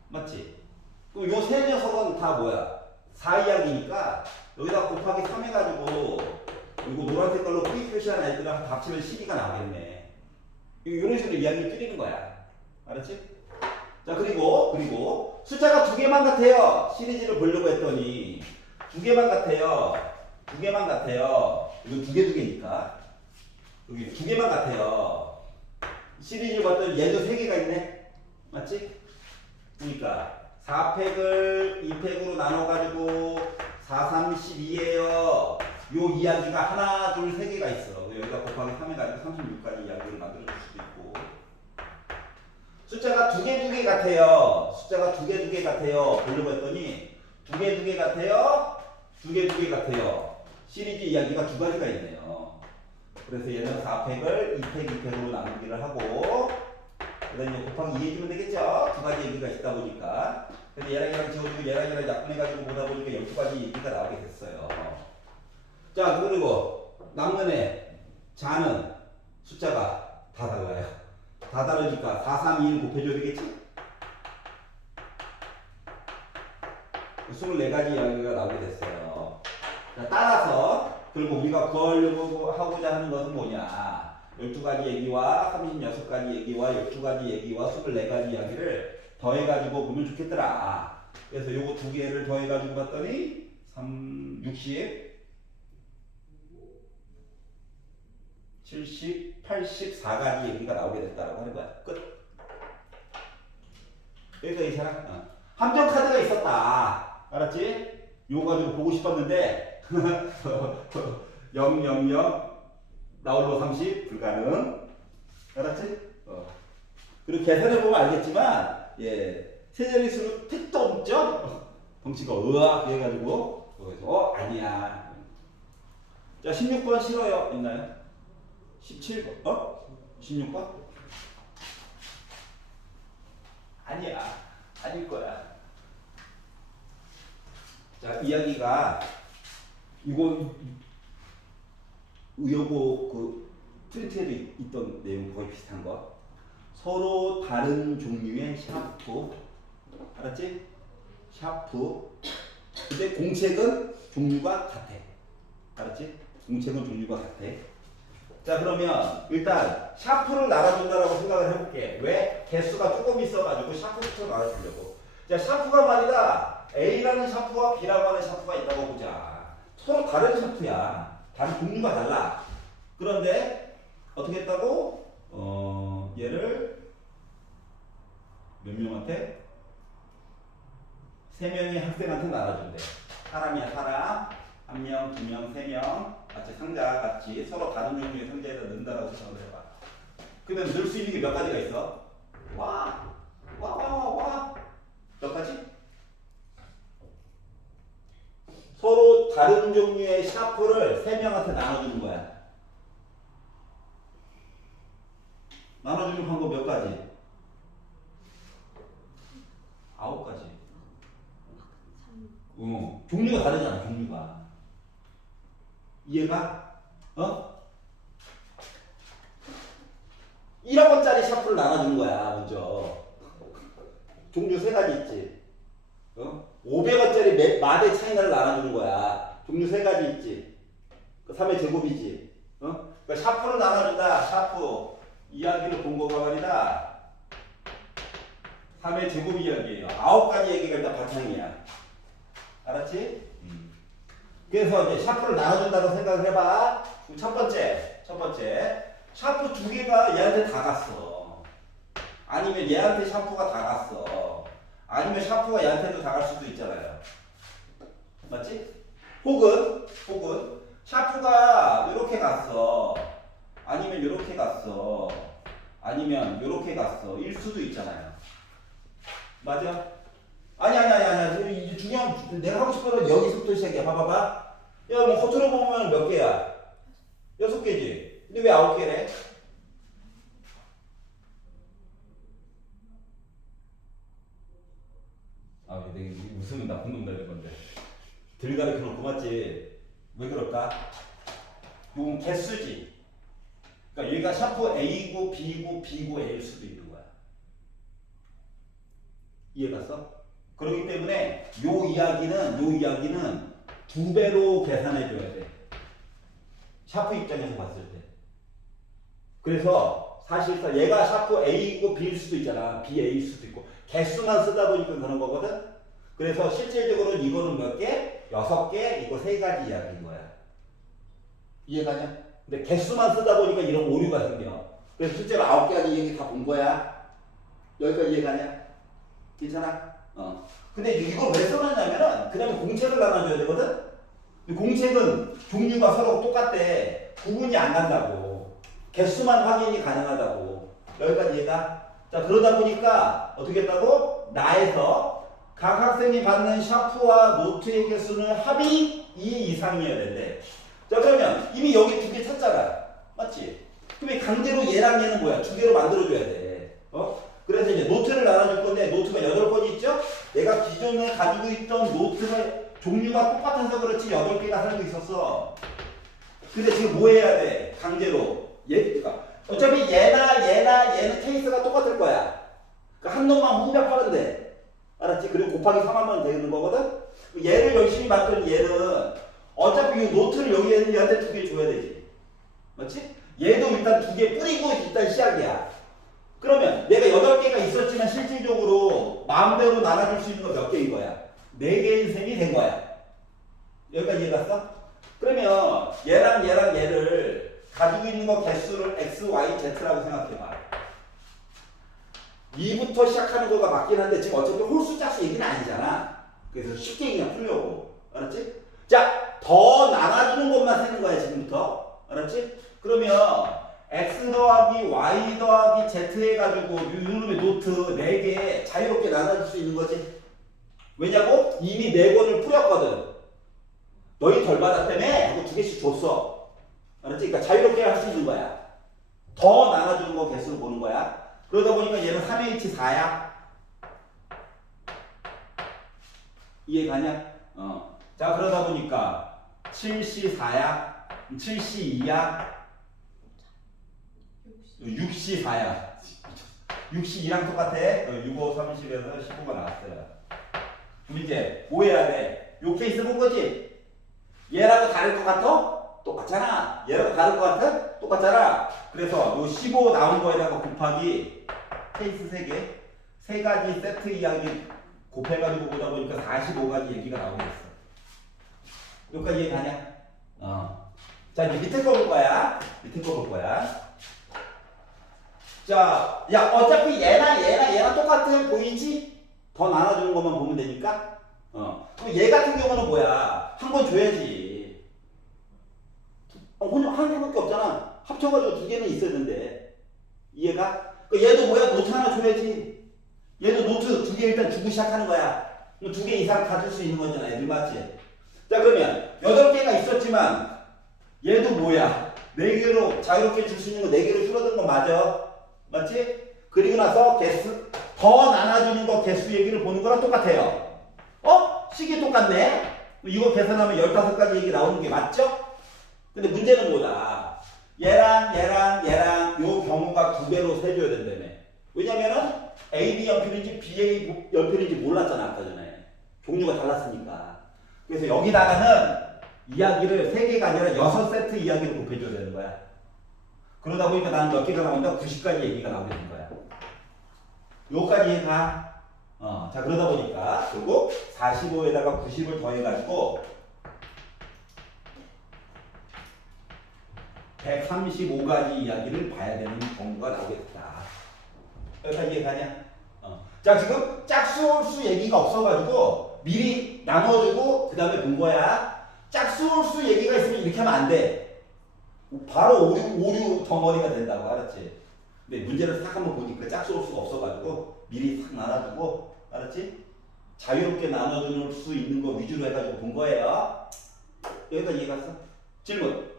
맞지? 그럼 요 세 녀석은 다 뭐야? 4 이야기니까 여기다 곱하기 3 해가지고 이거 노란 색깔로 P 표시한 애들랑 합치면 12가 나오겠네. 이런 식으로 이야기를 줄이는 거야. 알았지? 자, 그리고 숫자가 2개만 같아요. 시리즈를 보려고 했더니 2개만 같아요. 이거 2개니까 여기 2개만 같아요. 시리즈를 봤더니 얘도 3개가 있네. 맞지? 그러니까 4팩을 2팩으로 나눠가지고 4, 3, 12예요. 요 이야기가 하나, 둘, 3개가 있어. 여기다 곱하기 3 해가지고 36까지 이야기를 만들어줄 수도 있고. 숫자가 두 개 같아요. 숫자가 두 개 같아요. 보려고 했더니 두 개 같아요. 두 개 같아요. 시리즈 이야기가 두 가지가 있네요. 그래서 얘는 4팩을 2팩으로 나누기를 하고 그다음에 이제 곱하기 2 해주면 되겠죠. 두 가지 얘기가 있다 보니까. 근데 얘랑 지워주고 얘랑 약분해가지고 보다 보니까 12가지 얘기가 나오게 됐어요. 자, 그리고 남는 애 자는 숫자가 다 달라요. 다 다르니까 4, 3, 2, 1 곱해줘야 되겠지? 24가지 이야기가 나오게 됐어요. 자, 따라서 결국 우리가 구하려고 하고자 하는 것은 뭐냐? 12가지 얘기와 36가지 얘기와 12가지 얘기와 24가지 이야기를 더해가지고 보면 좋겠더라. 그래서 요거 두 개를 더해가지고 봤더니 3, 60, 70, 84가지 얘기가 나오게 됐다라고 하는 거야. 끝. 여기까지 괜찮아? 함정 카드가 있었다. 알았지? 요거 가지고 보고 싶었는데 0, 0, 0 나홀로 30 불가능. 알았지? 그리고 계산해보면 알겠지만 세자릿수로 택도 없죠? 덩치가 으악 해가지고 그래서 아니야. 자, 16번 싫어요. 있나요? 17번? 16번? 아니야. 아닐 거야. 자, 이야기가 이거 의여고 그 트리트에도 있던 내용 거의 비슷한 거. 서로 다른 종류의 샤프. 알았지? 샤프. 근데 공책은 종류가 같아. 알았지? 공책은 종류가 같아. 자, 그러면 일단 샤프를 나눠준다라고 생각을 해볼게. 왜? 개수가 조금 있어가지고 샤프부터 나눠주려고. 자, 샤프가 말이다. A라는 샤프와 B라고 하는 샤프가 있다고 보자. 서로 다른 샤프야. 다른 종류가 달라. 그런데 어떻게 했다고? 얘를 몇 명한테? 3명의 학생한테 나눠준대. 사람이야, 사람. 1명, 2명, 3명. 같이 상자 같이 서로 다른 종류의 상자에다 넣는다라고 생각을 해봐. 그러면 넣을 수 있는 게 몇 가지가 있어? 와. 몇 가지? 서로 다른 종류의 샤프를 3명한테 나눠주는 거야. 나눠주는 방법 몇 가지? 9가지. 종류가 다르잖아, 종류가. 이해가? 1학원짜리 샤프를 나눠주는 거야, 먼저. 종류 3가지 있지. 500원짜리 마대 차이나를 나눠주는 거야. 종류 3가지 있지. 3의 제곱이지. 그러니까 샤프를 나눠준다. 샤프. 이야기를 본 거가 말이다. 3의 제곱 이야기예요. 9가지 얘기가 일단 바탕이야. 알았지? 그래서 이제 샤프를 나눠준다고 생각을 해봐. 첫 번째. 샤프 2개가 얘한테 다 갔어. 아니면 얘한테 샤프가 다 갔어. 아니면 샤프가 얘한테도 다 갈 수도 있잖아요. 맞지? 혹은 샤프가 이렇게 갔어. 아니면 이렇게 갔어. 아니면 이렇게 갔어. 일 수도 있잖아요. 맞아? 아니. 이제 중요한, 내가 하고 싶은 건 여기서부터 시작이야. 봐봐봐. 야, 뭐 겉으로 보면 몇 개야? 6개지. 근데 왜 9개래? 내가 웃으면 나쁜 놈 되는 건데. 들 가르쳐놓고 맞지? 왜 그럴까? 이건 개수지. 그러니까 얘가 샤프 A고 B고 A일 수도 있는 거야. 이해갔어? 그렇기 때문에 요 이야기는 2배로 계산해줘야 돼. 샤프 입장에서 봤을 때. 그래서 사실상 얘가 샤프 A고 B일 수도 있잖아. BA일 수도 있고. 개수만 쓰다 보니까 그런 거거든. 그래서 실질적으로 이거는 몇 개? 6개, 이거 3가지 이야기인 거야. 이해가냐? 근데 개수만 쓰다 보니까 이런 오류가 생겨. 그래서 실제로 9가지 얘기 다 본 거야. 여기까지 이해가냐? 괜찮아? 근데 이걸 왜 써놨냐면은 그 다음에 공책을 나눠줘야 되거든? 공책은 종류가 서로 똑같대. 구분이 안 간다고. 개수만 확인이 가능하다고. 여기까지 이해가? 자, 그러다 보니까 어떻게 했다고? 나에서 각 학생이 받는 샤프와 노트의 개수는 합이 2 이상이어야 된대. 자, 그러면 이미 여기 두 개 찾잖아. 맞지? 그럼 강제로 얘랑 얘는 뭐야? 두 개로 만들어줘야 돼. 그래서 이제 노트를 나눠줄 건데 노트가 8권 있죠? 내가 기존에 가지고 있던 노트가 종류가 똑같아서 그렇지 8개가 살고 있었어. 근데 지금 뭐 해야 돼? 강제로. 그러니까 어차피 얘는 케이스가 똑같을 거야. 그러니까 한 놈만 후벼파는데. 알았지? 그리고 곱하기 3하면 되는 거거든? 얘를 열심히 봤더니 얘는 어차피 이 노트를 여기 얘한테 2개 줘야 되지. 맞지? 얘도 일단 2개 뿌리고 일단 시작이야. 그러면 내가 8개가 있었지만 실질적으로 마음대로 나눠줄 수 있는 거 몇 개인 거야? 4개인 셈이 된 거야. 여기까지 이해갔어? 그러면 얘랑 얘를 가지고 있는 거 개수를 x, y, z라고 생각해봐. 2부터 시작하는 거가 맞긴 한데 지금 어차피 홀수 짝수 얘기는 아니잖아. 그래서 쉽게 그냥 풀려고. 알았지? 자, 더 나눠주는 것만 세는 거야 지금부터. 알았지? 그러면 x 더하기 y 더하기 z 해가지고 이놈의 노트 4개 자유롭게 나눠줄 수 있는 거지. 왜냐고? 이미 4권을 풀었거든. 너희 덜 받았다며? 하고 2개씩 줬어. 알았지? 그러니까 자유롭게 할 수 있는 거야. 더 나눠주는 거 개수를 보는 거야. 그러다 보니까 얘는 3H 4야. 이해가냐? 자, 그러다 보니까 7C 4야. 7C 2야. 6C 4야. 6C 2랑 똑같아. 6, 5, 30에서 15가 나왔어요. 그럼 이제 뭐 해야 돼? 요 케이스 본 거지? 얘라고 다를 것 같아? 똑같잖아. 얘라고 다를 것 같아? 똑같잖아. 그래서 요 15 나온 거에다가 곱하기 케이스 3개, 3가지 세트 이야기 곱해가지고 보다 보니까 45가지 얘기가 나오겠어. 여기까지 이해가냐? 자, 이제 밑에 거 볼 거야. 밑에 거 볼 거야. 자, 야, 어차피 얘랑 똑같아 보이지? 더 나눠주는 것만 보면 되니까. 그럼 얘 같은 경우는 뭐야? 한 번 줘야지. 한 개밖에 없잖아. 합쳐가지고 2개는 있어야 되는데. 이해가? 얘도 뭐야? 노트 하나 줘야지. 얘도 노트 2개 일단 주고 시작하는 거야. 2개 이상 가질 수 있는 거잖아. 애들 맞지? 자, 그러면 8개가 있었지만 얘도 뭐야? 4개로 자유롭게 줄 수 있는 거 4개로 줄어든 거 맞아? 맞지? 그리고 나서 개수 더 나눠주는 거 개수 얘기를 보는 거랑 똑같아요. 식이 똑같네? 이거 계산하면 15가지 얘기 나오는 게 맞죠? 근데 문제는 뭐다? 얘랑 요 경우가 2배로 세줘야 된다며. 왜냐면은 AB 연필인지 BA 연필인지 몰랐잖아 아까 전에. 종류가 달랐으니까. 그래서 여기다가는 이야기를 3개가 아니라 6세트 이야기를 곱해줘야 되는 거야. 그러다 보니까 나는 몇 개가 나온다? 90가지 얘기가 나오게 된 거야. 요까지 가. 자, 그러다 보니까 그리고 45에다가 90을 더해가지고 135가지 이야기를 봐야 되는 경우가 나오겠다. 여기까지 이해가냐? 자, 지금 짝수 홀수 얘기가 없어가지고 미리 나눠주고 그 다음에 본 거야. 짝수 홀수 얘기가 있으면 이렇게 하면 안 돼. 바로 오류 덩어리가 된다고. 알았지? 근데 문제를 싹 한번 보니까 짝수 홀수가 없어가지고 미리 싹 나눠주고. 알았지? 자유롭게 나눠줄 수 있는 거 위주로 해가지고 본 거예요. 여기까지 이해 갔어? 질문.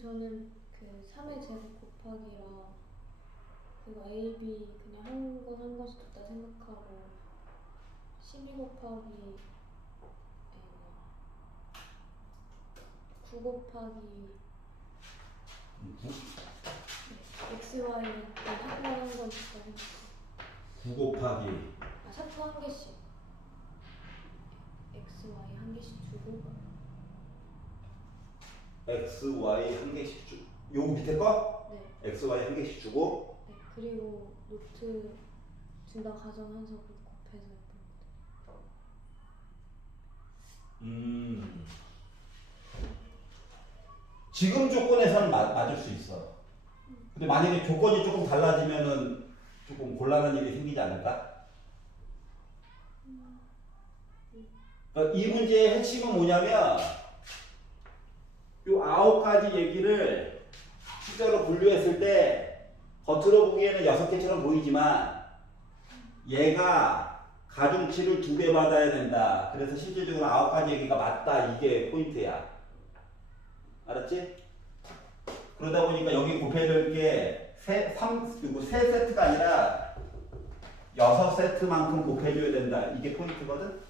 저는 그 3의 제곱 곱하기라 그거 A, B 그냥 한 것이 뒀다 생각하고 12 곱하기 9 곱하기 X, Y는 한 건 뒀다 생각하고 9 곱하기 샤프 한 개씩 X, Y 한 개씩 주고 X, Y 한 개씩 주. 요거 밑에 거? 네. X, Y 한 개씩 주고. 네. 그리고 노트 준다 가정해서 곱해서 지금 조건에서는 맞을 수 있어. 근데 만약에 조건이 조금 달라지면은 조금 곤란한 일이 생기지 않을까? 그러니까 이 문제의 핵심은 뭐냐면 요 9가지 얘기를 숫자로 분류했을 때 겉으로 보기에는 6개처럼 보이지만 얘가 가중치를 2배 받아야 된다. 그래서 실질적으로 9가지 얘기가 맞다. 이게 포인트야. 알았지? 그러다 보니까 여기 곱해야 될 게 세 세트가 아니라 6세트만큼 곱해줘야 된다. 이게 포인트거든?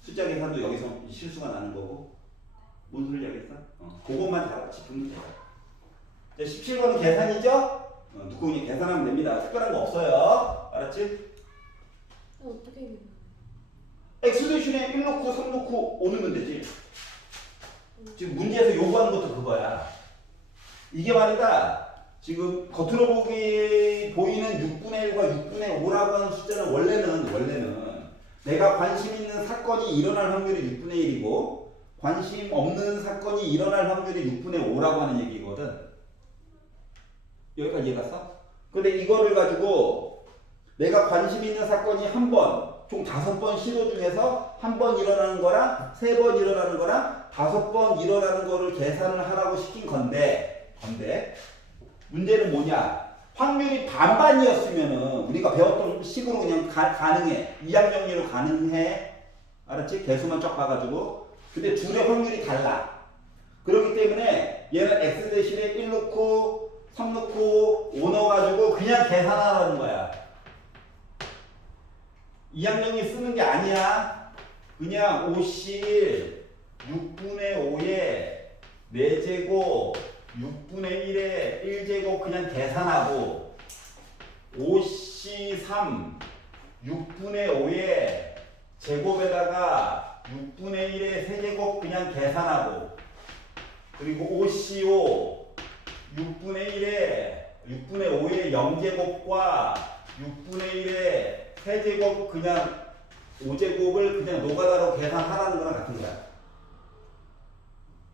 숫자 계산도 여기서 실수가 나는 거고. 뭔 소리인지 알겠어? 그것만 잘 짚으면 돼요. 17번은 계산이죠? 누구니 계산하면 됩니다. 특별한 거 없어요. 알았지? 어떻게 이기는 X 대신에 1 넣고 3 넣고 5 넣으면 되지. 지금 문제에서 요구하는 것도 그거야. 이게 말이다. 지금 겉으로 보기 보이는 6분의 1과 6분의 5라고 하는 숫자는 원래는 내가 관심 있는 사건이 일어날 확률이 6분의 1이고 관심 없는 사건이 일어날 확률이 6분의 5라고 하는 얘기거든. 여기까지 이해갔어? 근데 이거를 가지고 내가 관심 있는 사건이 한 번, 총 5번 시도 중에서 한 번 일어나는 거랑 3번 일어나는 거랑 5번 일어나는 거를 계산을 하라고 시킨 건데 문제는 뭐냐? 확률이 반반이었으면은 우리가 배웠던 식으로 그냥 가능해. 2학년으로 가능해. 알았지? 개수만 쫙 봐가지고. 근데 둘의 확률이 달라. 그렇기 때문에 얘는 x 대신에 1 넣고 3 넣고 5 넣어가지고 그냥 계산하라는 거야. 2학년이 쓰는 게 아니야. 그냥 5실 6분의 5에 4제곱 6분의 1에 1제곱 그냥 계산하고 5C3 6분의 5에 제곱에다가 6분의 1에 세제곱 그냥 계산하고 그리고 5CO 6분의 5에 0제곱과 6분의 1에 세제곱 그냥 5제곱을 그냥 노가다로 계산하라는 거랑 같은 거야.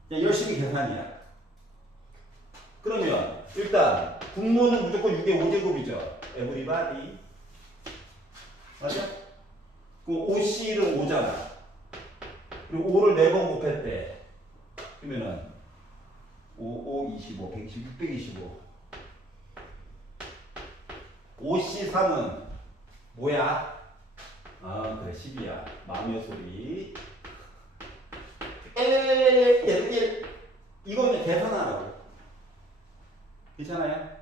그냥 열심히 계산이야. 그러면 일단 분모는 무조건 6의 5제곱이죠. everybody. 맞아? 그럼 5C는 5잖아. 그리고 5를 4번 곱했대. 그러면은 5, 25, 120, 625. 5C3은 뭐야? 아 그래 10이야. 마음의 소리. 1 이거는 계산하라고. 괜찮아요?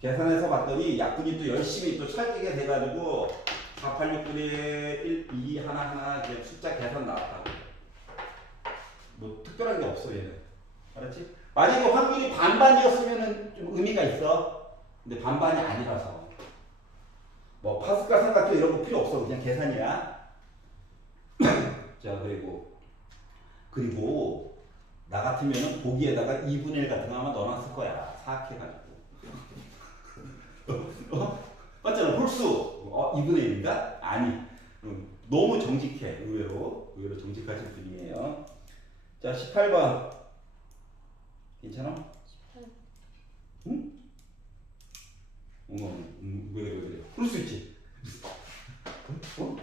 계산해서 봤더니 약분이 또 열심히 또 찰지게 돼가지고 486분의 1, 2 하나하나 이제 숫자 계산 나왔다고. 뭐 특별한 게 없어 얘는. 알았지? 만약에 확률이 반반이었으면 좀 의미가 있어. 근데 반반이 아니라서 뭐 파스칼 삼각형 이런 거 필요 없어. 그냥 계산이야. 자 그리고 나 같으면은 보기에다가 2분의 1 같은 거 아마 넣어놨을 거야. 사악해가지고. 맞잖아. 홀수. 2분의 1인가? 아니. 너무 정직해. 의외로 정직하신 분이에요. 자 18번. 괜찮아? 18. 응? 왜 그래? 그럴 수 있지. 어?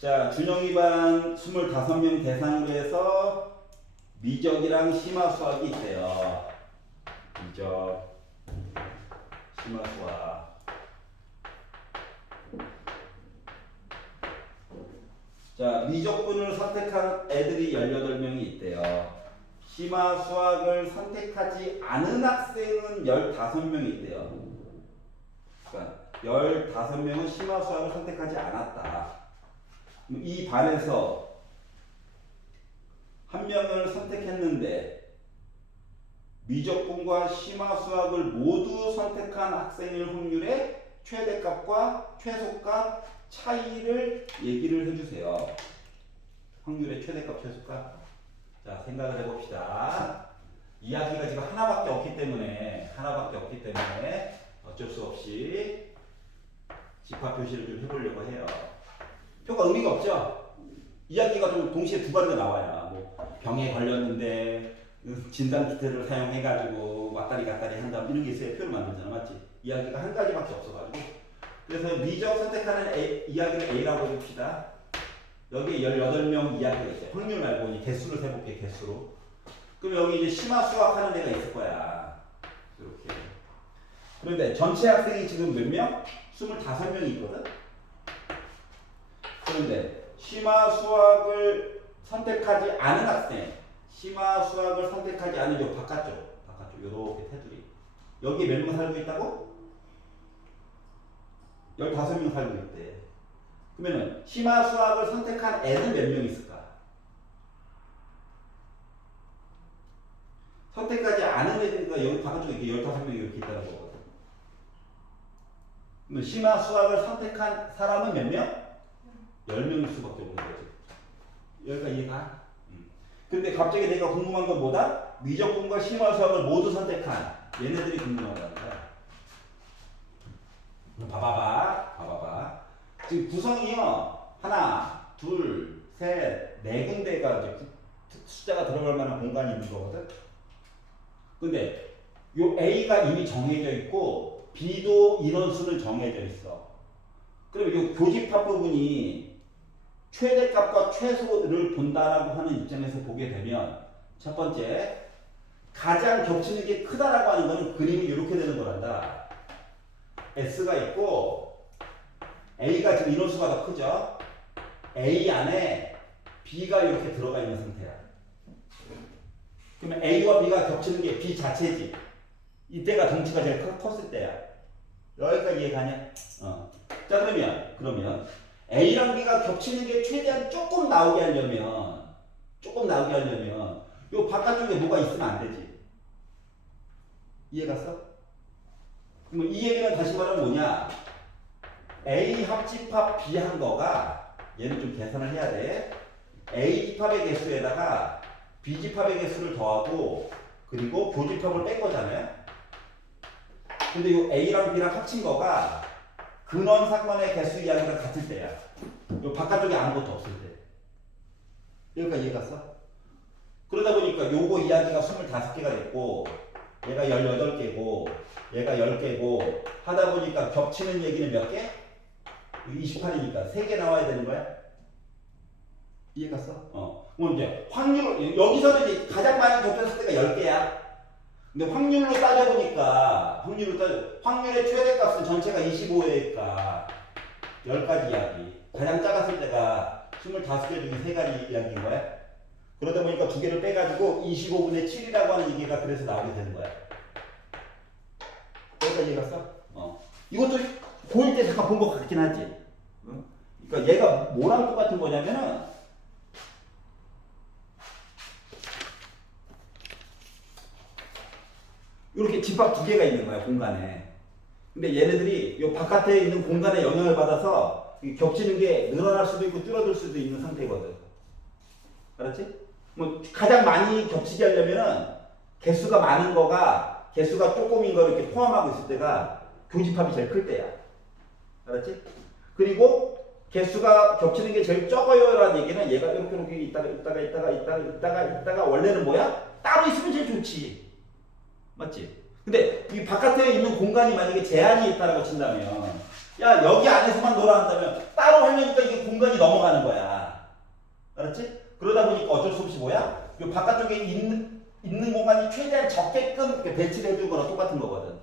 자, 준영이반 25명 대상으로 해서 미적이랑 심화수학이 있대요. 미적, 심화수학. 자, 미적분을 선택한 애들이 18명이 있대요. 심화수학을 선택하지 않은 학생은 15명이 있대요. 그러니까 15명은 심화수학을 선택하지 않았다. 이 반에서 한 명을 선택했는데 미적분과 심화수학을 모두 선택한 학생의 확률의 최대값과 최소값 차이를 얘기를 해주세요. 확률의 최대값, 최소값. 자, 생각을 해봅시다. 이야기가 지금 하나밖에 없기 때문에 어쩔 수 없이 집합 표시를 좀 해보려고 해요. 표가 의미가 없죠? 이야기가 좀 동시에 2가지가 나와야 뭐 병에 걸렸는데 진단 키트를 사용해가지고 왔다리 갔다리 한다 이런 게 있어야 표를 만들잖아. 맞지? 이야기가 한 가지밖에 없어가지고 그래서 미적 선택하는 이야기를 A라고 해봅시다. 여기 18명 이야기가 있어요. 확률 말고 이 개수를 세볼게, 개수로. 그럼 여기 이제 심화 수학하는 데가 있을 거야. 이렇게. 그런데 전체 학생이 지금 몇 명? 25명이 있거든? 그런데 심화 수학을 선택하지 않은 학생, 심화 수학을 선택하지 않은 요 바깥쪽, 요렇게 테두리. 여기 몇 명 살고 있다고? 15명 살고 있대. 그러면은 심화 수학을 선택한 애는 몇 명 있을까? 선택하지 않은 애들과 여기 바깥쪽에 이렇게 15명이 이렇게 있다는 거거든. 그러면 심화 수학을 선택한 사람은 몇 명? 10명일 수밖에 없는 거지. 여기까지 이해가? 근데 갑자기 내가 궁금한 건 뭐다? 미적분과 심화 수학을 모두 선택한 얘네들이 궁금하다는 거야. 봐봐봐. 지금 구성이요. 하나, 둘, 셋, 네 군데가 이제 숫자가 들어갈 만한 공간이 있는 거거든. 근데 요 A가 이미 정해져 있고 B도 인원수는 정해져 있어. 그럼 요 교집합 부분이 최대값과 최소를 본다라고 하는 입장에서 보게 되면 첫 번째, 가장 겹치는 게 크다라고 하는 거는 그림이 이렇게 되는 거란다. S가 있고 A가 지금 인원수가 더 크죠. A 안에 B가 이렇게 들어가 있는 상태야. 그러면 A와 B가 겹치는 게 B 자체지. 이때가 덩치가 제일 컸을 때야. 여기까지 이해가냐? 자 그러면 A랑 B가 겹치는 게 최대한 조금 나오게 하려면 요 바깥쪽에 뭐가 있으면 안 되지. 이해갔어? 그럼 이 얘기는 다시 말하면 뭐냐? A 합집합 B 한 거가 얘는 좀 계산을 해야 돼. A 집합의 개수에다가 B 집합의 개수를 더하고 그리고 교집합을 뺀 거잖아요. 근데 요 A랑 B랑 합친 거가 근원 사건의 개수 이야기랑 같을 때야. 요 바깥쪽에 아무것도 없을 때. 여기까지 이해갔어? 그러다 보니까 요거 이야기가 25개가 됐고 얘가 18개고 얘가 10개고 하다 보니까 겹치는 얘기는 몇 개? 28이니까 3개 나와야 되는 거야? 이해갔어? 그럼 이제 확률, 여기서는 이제 가장 많이 겹쳤을 때가 10개야. 근데 확률로 따져보니까, 확률의 최대값은 전체가 25회니까 10가지 이야기. 가장 작았을 때가 25개 중에 3가지 이야기인 거야. 그러다 보니까 2개를 빼가지고 25분의 7이라고 하는 얘기가 그래서 나오게 되는 거야. 여기까지 이해갔어? 이것도 고1 때 잠깐 본 것 같긴 하지. 그러니까 얘가 뭐랑 똑같은 거냐면은 이렇게 집합 2개가 있는 거야, 공간에. 근데 얘네들이 이 바깥에 있는 공간에 영향을 받아서 겹치는 게 늘어날 수도 있고 줄어들 수도 있는 상태거든. 알았지? 뭐 가장 많이 겹치게 하려면은 개수가 많은 거가 개수가 조금인 거를 이렇게 포함하고 있을 때가 교집합이 제일 클 때야. 알았지? 그리고 개수가 겹치는 게 제일 적어요라는 얘기는 얘가 이렇게 있다가 원래는 뭐야? 따로 있으면 제일 좋지. 맞지? 근데 이 바깥에 있는 공간이 만약에 제한이 있다고 친다면 야 여기 안에서만 놀아 한다면 따로 하려니까 이게 공간이 넘어가는 거야. 알았지? 그러다 보니까 어쩔 수 없이 뭐야? 이 바깥쪽에 있는 공간이 최대한 적게끔 배치를 해준 거랑 똑같은 거거든.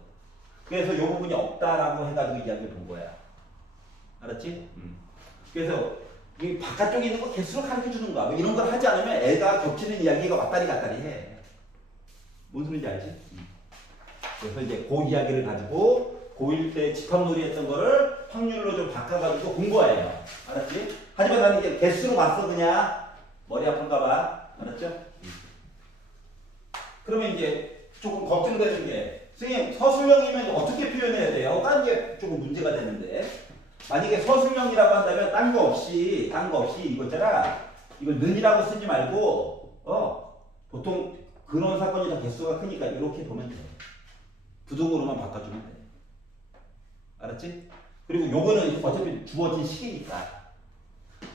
그래서 이 부분이 없다라고 해가지고 이야기를 본 거야. 알았지? 그래서 이 바깥쪽에 있는 거 개수로 가르쳐 주는 거야. 뭐 이런 걸 하지 않으면 애가 겹치는 이야기가 왔다리 갔다리 해. 뭔 소리인지 알지? 그래서 이제 그 이야기를 가지고 고1 때 집합놀이 했던 거를 확률로 좀 바꿔가지고 본 거예요. 알았지? 하지만 나는 이게 개수로 봤어 그냥. 머리 아픈가봐. 알았죠? 그러면 이제 조금 걱정되는 게 선생님 서술형이면 어떻게 표현해야 돼요? 라는 게 조금 문제가 되는데 만약에 서술형이라고 한다면 딴 거 없이 이거 있잖아. 이걸 는이라고 쓰지 말고 보통 근원 사건이 더 개수가 크니까 이렇게 보면 돼. 부동으로만 바꿔주면 돼. 알았지? 그리고 요거는 어차피 주어진 식이니까.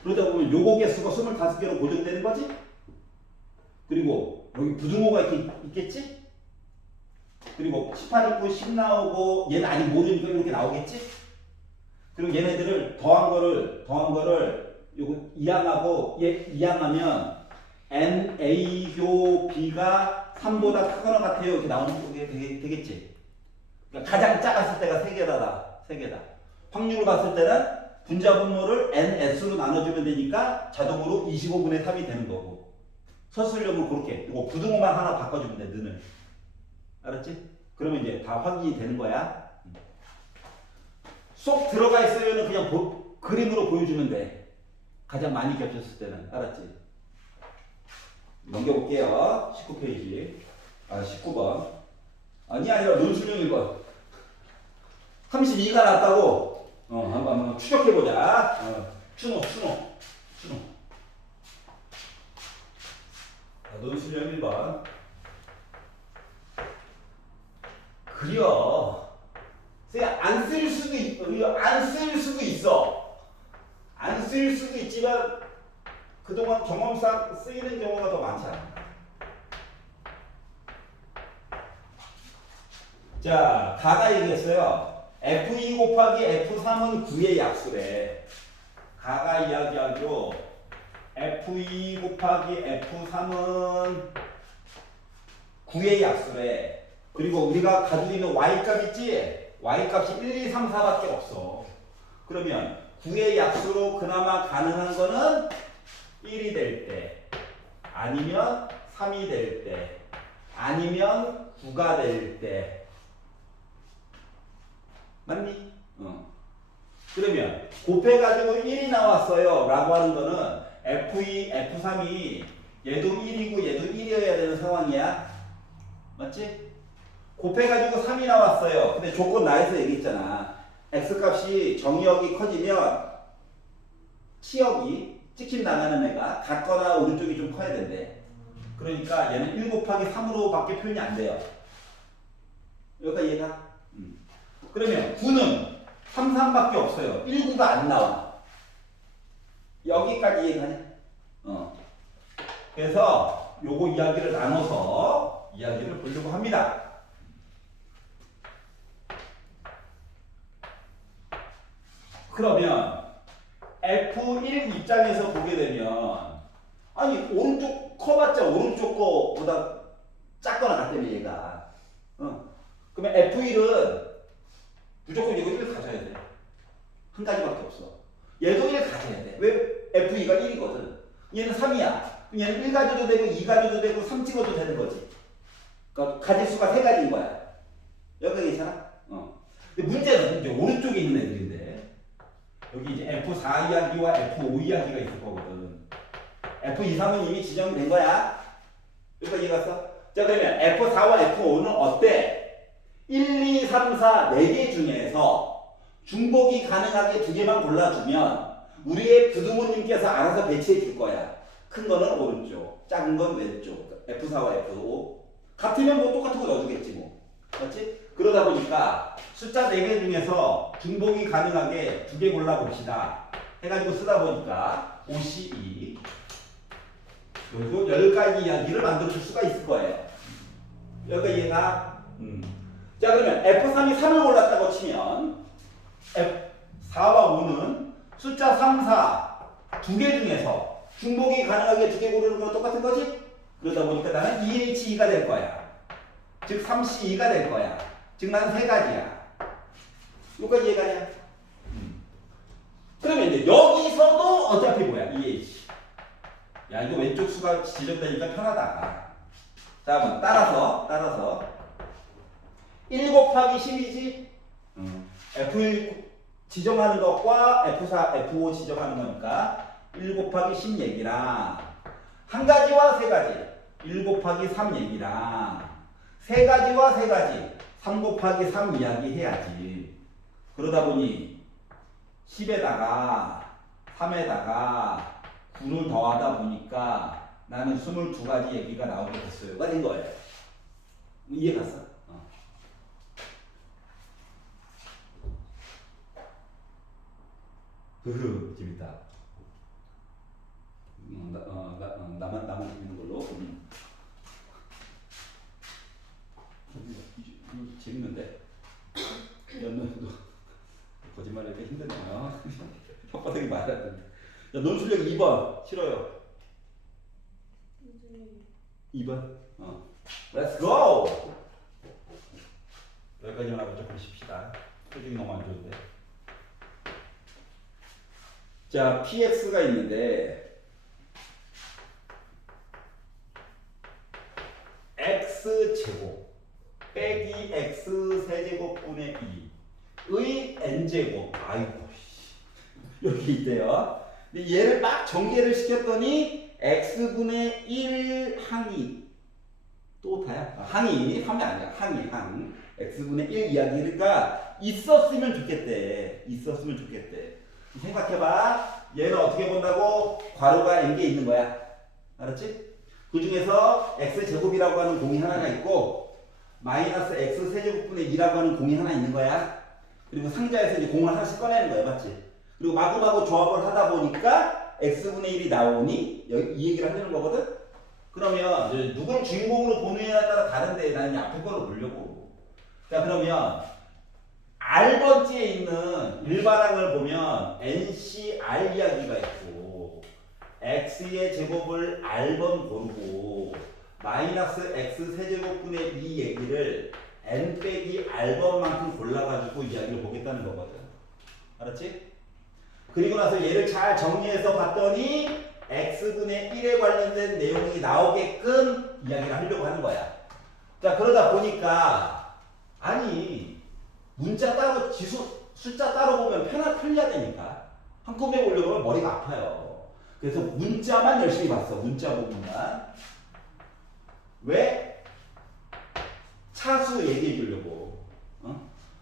그러다 보면 요거 개수가 25개로 고정되는 거지? 그리고 여기 부등호가 있겠지? 그리고 18 있고 10 나오고 얘는 아직 모르니까 이렇게 나오겠지? 그리고 얘네들을 더한 거를 요거 이항하고 얘 이항하면 NA 교 B가 3보다 크거나 같아요. 이렇게 나오는 게 되겠지. 그러니까 가장 작았을 때가 3개다. 3개다. 확률을 봤을 때는 분자 분모를 NS로 나눠주면 되니까 자동으로 25분의 3이 되는 거고. 서술형을 그렇게 이거 부등호만 하나 바꿔주면 돼. 는을. 알았지? 그러면 이제 다 확인이 되는 거야. 쏙 들어가 있으면 그냥 그림으로 보여주면 돼. 가장 많이 겹쳤을 때는. 알았지? 넘겨볼게요. 19페이지. 19번. 아니라 논술형 1번. 32가 났다고. 한번 추격해보자. 추노. 논술형 1번. 그려. 안 쓸 수도 있어. 안 쓸 수도 있지만 그동안 경험상 쓰이는 경우가 더 많잖아. 자, 가가 얘기했어요. F2 곱하기 F3은 9의 약수래. 가가 이야기하기로 F2 곱하기 F3은 9의 약수래. 그리고 우리가 가지고 있는 Y값 있지? Y값이 1, 2, 3, 4밖에 없어. 그러면 9의 약수로 그나마 가능한 거는 1이 될 때, 아니면 3이 될 때, 아니면 9가 될 때. 맞니? 그러면 곱해가지고 1이 나왔어요 라고 하는 거는 F2, F3이 얘도 1이고 얘도 1이어야 되는 상황이야. 맞지? 곱해가지고 3이 나왔어요. 근데 조건 나에서 얘기했잖아. X값이 정의역이 커지면 치역이 찍힘 당하는 애가 같거나 오른쪽이 좀 커야 된대. 그러니까 얘는 1 곱하기 3으로 밖에 표현이 안 돼요. 여기까지 이해가? 그러면 9는 3, 3밖에 없어요. 1, 9가 안 나와. 여기까지 이해가냐? 그래서 요거 이야기를 나눠서 이야기를 보려고 합니다. 그러면 F1 입장에서 보게 되면 아니 오른쪽 커봤자 오른쪽 거보다 작거나 같다며 얘가. 그러면 F1은 무조건 이거 1을 가져야 돼. 한 가지밖에 없어. 얘도 1을 가져야 돼. 왜? F2가 1이거든. 얘는 3이야. 얘는 1 가져도 되고 2 가져도 되고 3 찍어도 되는 거지. 그러니까 가질 수가 3가지인 거야. 여기가 괜찮아? 근데 문제는 이제 오른쪽에 있는 애들인데 여기 이제 F4 이야기와 F5 이야기가 있을 거거든. F2, 3은 이미 지정이 된 거야. 여기까지 이해갔어? 자, 그러면 F4와 F5는 어때? 1, 2, 3, 4, 4개 중에서 중복이 가능하게 2개만 골라주면 우리의 부두모님께서 알아서 배치해 줄 거야. 큰 거는 오른쪽, 작은 건 왼쪽. F4와 F5. 같으면 뭐 똑같은 거 넣어주겠지 뭐. 맞지? 그러다 보니까 숫자 4개 중에서 중복이 가능하게 2개 골라봅시다. 해가지고 쓰다 보니까 52. 그리고 10가지 이야기를 만들어줄 수가 있을 거예요. 여기까지 이해가? 자, 그러면 F3이 3을 골랐다고 치면 F4와 5는 숫자 3, 4 2개 중에서 중복이 가능하게 2개 고르는 건 똑같은 거지? 그러다 보니까 나는 EH2가 될 거야. 즉 3C2가 될 거야. 즉 난 3가지야. 여기까지 이해가냐? 그러면 이제 여기서도 어차피 뭐야? EH. 야, 이거 왼쪽 수가 지정되니까 편하다. 자, 한번 따라서 1 곱하기 10이지? F1 지정하는 것과 F4, F5 지정하는 거니까 1 곱하기 10 얘기랑 한 가지와 3가지 1 곱하기 3 얘기랑 3가지와 3가지 3 곱하기 3 이야기 해야지. 그러다 보니 10에다가 3에다가 9를 더하다 보니까 나는 22가지 얘기가 나오게 됐어요가 된 거예요. 이해 갔어? 재밌다. 나만 재밌는 걸로. 재밌는데? 연노도 거짓말하기가 힘드네요. 혓바닥이 말하던데. 자, 논술력 2번 싫어요. 선생님 2번. Let's go. 여기까지만 하고 조금 쉽시다. 표정이 너무 안 좋은데. 자, px가 있는데 x제곱 빼기 x 세제곱분의 2의 n제곱. 아이고 여기 있대요. 근데 얘를 막 전개를 시켰더니 x분의 1 항이 또 다야? 항이 함이 아니야. 항 x분의 1 이야기가 있었으면 좋겠대. 있었으면 좋겠대. 생각해봐. 얘는 어떻게 본다고? 괄호가 n개 있는 거야. 알았지? 그 중에서 x제곱이라고 하는 공이 하나가 있고 마이너스 x 세제곱분의 2라고 하는 공이 하나 있는 거야. 그리고 상자에서 이제 공을 하나씩 꺼내는 거야. 맞지? 그리고 마구마구 조합을 하다 보니까 x분의 1이 나오니 이 얘기를 하려는 거거든? 그러면 이제 누구를 주인공으로 보느냐에 따라 다른데 나는 앞에 거로 보려고. 자, 그러면 R번지에 있는 일반항을 보면 NCR 이야기가 있고 X의 제곱을 R번 고르고 마이너스 X 세제곱분의 2 얘기를 N 빼기 R번만큼 골라가지고 이야기를 보겠다는 거거든. 알았지? 그리고 나서 얘를 잘 정리해서 봤더니 x분의 1에 관련된 내용이 나오게끔 이야기를 하려고 하는 거야. 자, 그러다 보니까 아니 문자 따로 숫자 따로 보면 편리해야 되니까 한꺼번에 보려고 하면 머리가 아파요. 그래서 문자만 열심히 봤어. 문자 부분만. 왜? 차수 얘기해 주려고.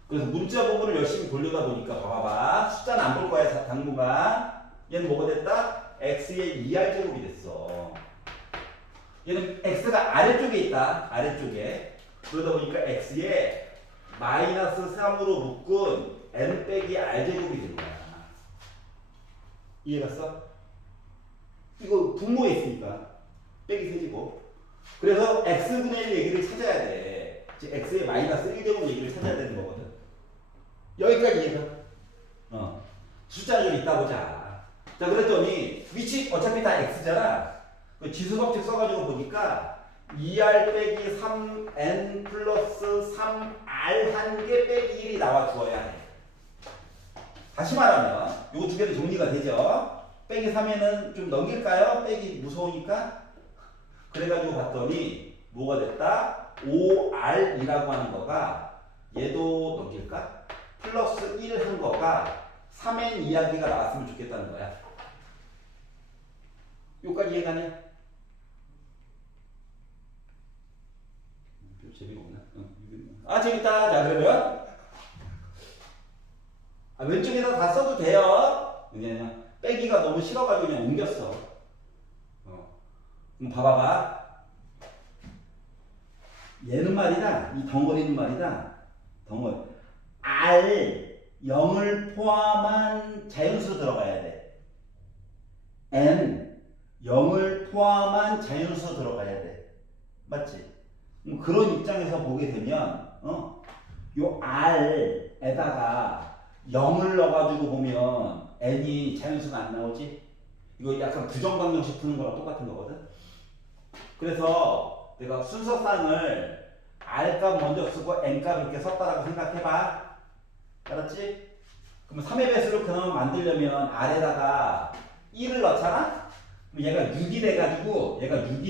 그래서 문자 부분을 열심히 보려다 보니까 봐봐. 숫자는 안 볼 거야. 당분간. 얘는 뭐가 됐다? x의 2r제곱이 됐어. 얘는 x가 아래쪽에 있다. 아래쪽에. 그러다 보니까 x에 마이너스 3으로 묶은 n 빼기 r제곱이 된 거야. 이해갔어? 이거 분모에 있으니까. 빼기 세제곱. 그래서 x분의 1 얘기를 찾아야 돼. 즉 x의 마이너스 1제곱 얘기를 찾아야 되는 거거든. 여기까지 이해가? 숫자는 좀 이따 보자. 자, 그랬더니 위치 어차피 다 x잖아. 그 지수법칙 써가지고 보니까 2r 빼기 3n 플러스 3r 한 개 빼기 1이 나와 주어야 해. 다시 말하면 요 두 개는 정리가 되죠. 빼기 3에는 좀 넘길까요? 빼기 무서우니까. 그래가지고 봤더니 뭐가 됐다? 5r이라고 하는 거가 얘도 넘길까? 플러스 1 한 거가 3n 이야기가 나왔으면 좋겠다는 거야. 여기까지 이해가냐? 재미가 없나? 아, 재밌다. 자, 그러면 왼쪽에다 다 써도 돼요. 그냥 빼기가 너무 싫어가지고 그냥 옮겼어. 그럼 봐봐봐. 얘는 말이다. 이 덩어리는 말이다. 덩어리. R 0을 포함한 자연수 들어가야 돼. N 0을 포함한 자연수 들어가야 돼. 맞지? 그런 입장에서 보게 되면 요 R에다가 0을 넣어가지고 보면 N이 자연수가 안 나오지? 이거 약간 부정방정식 푸는 거랑 똑같은 거거든? 그래서 내가 순서상을 R값 먼저 쓰고 N값 이렇게 썼다라고 생각해봐. 알았지? 그럼 3의 배수를 그나마 만들려면 R에다가 1을 넣잖아? 그럼 얘가 6이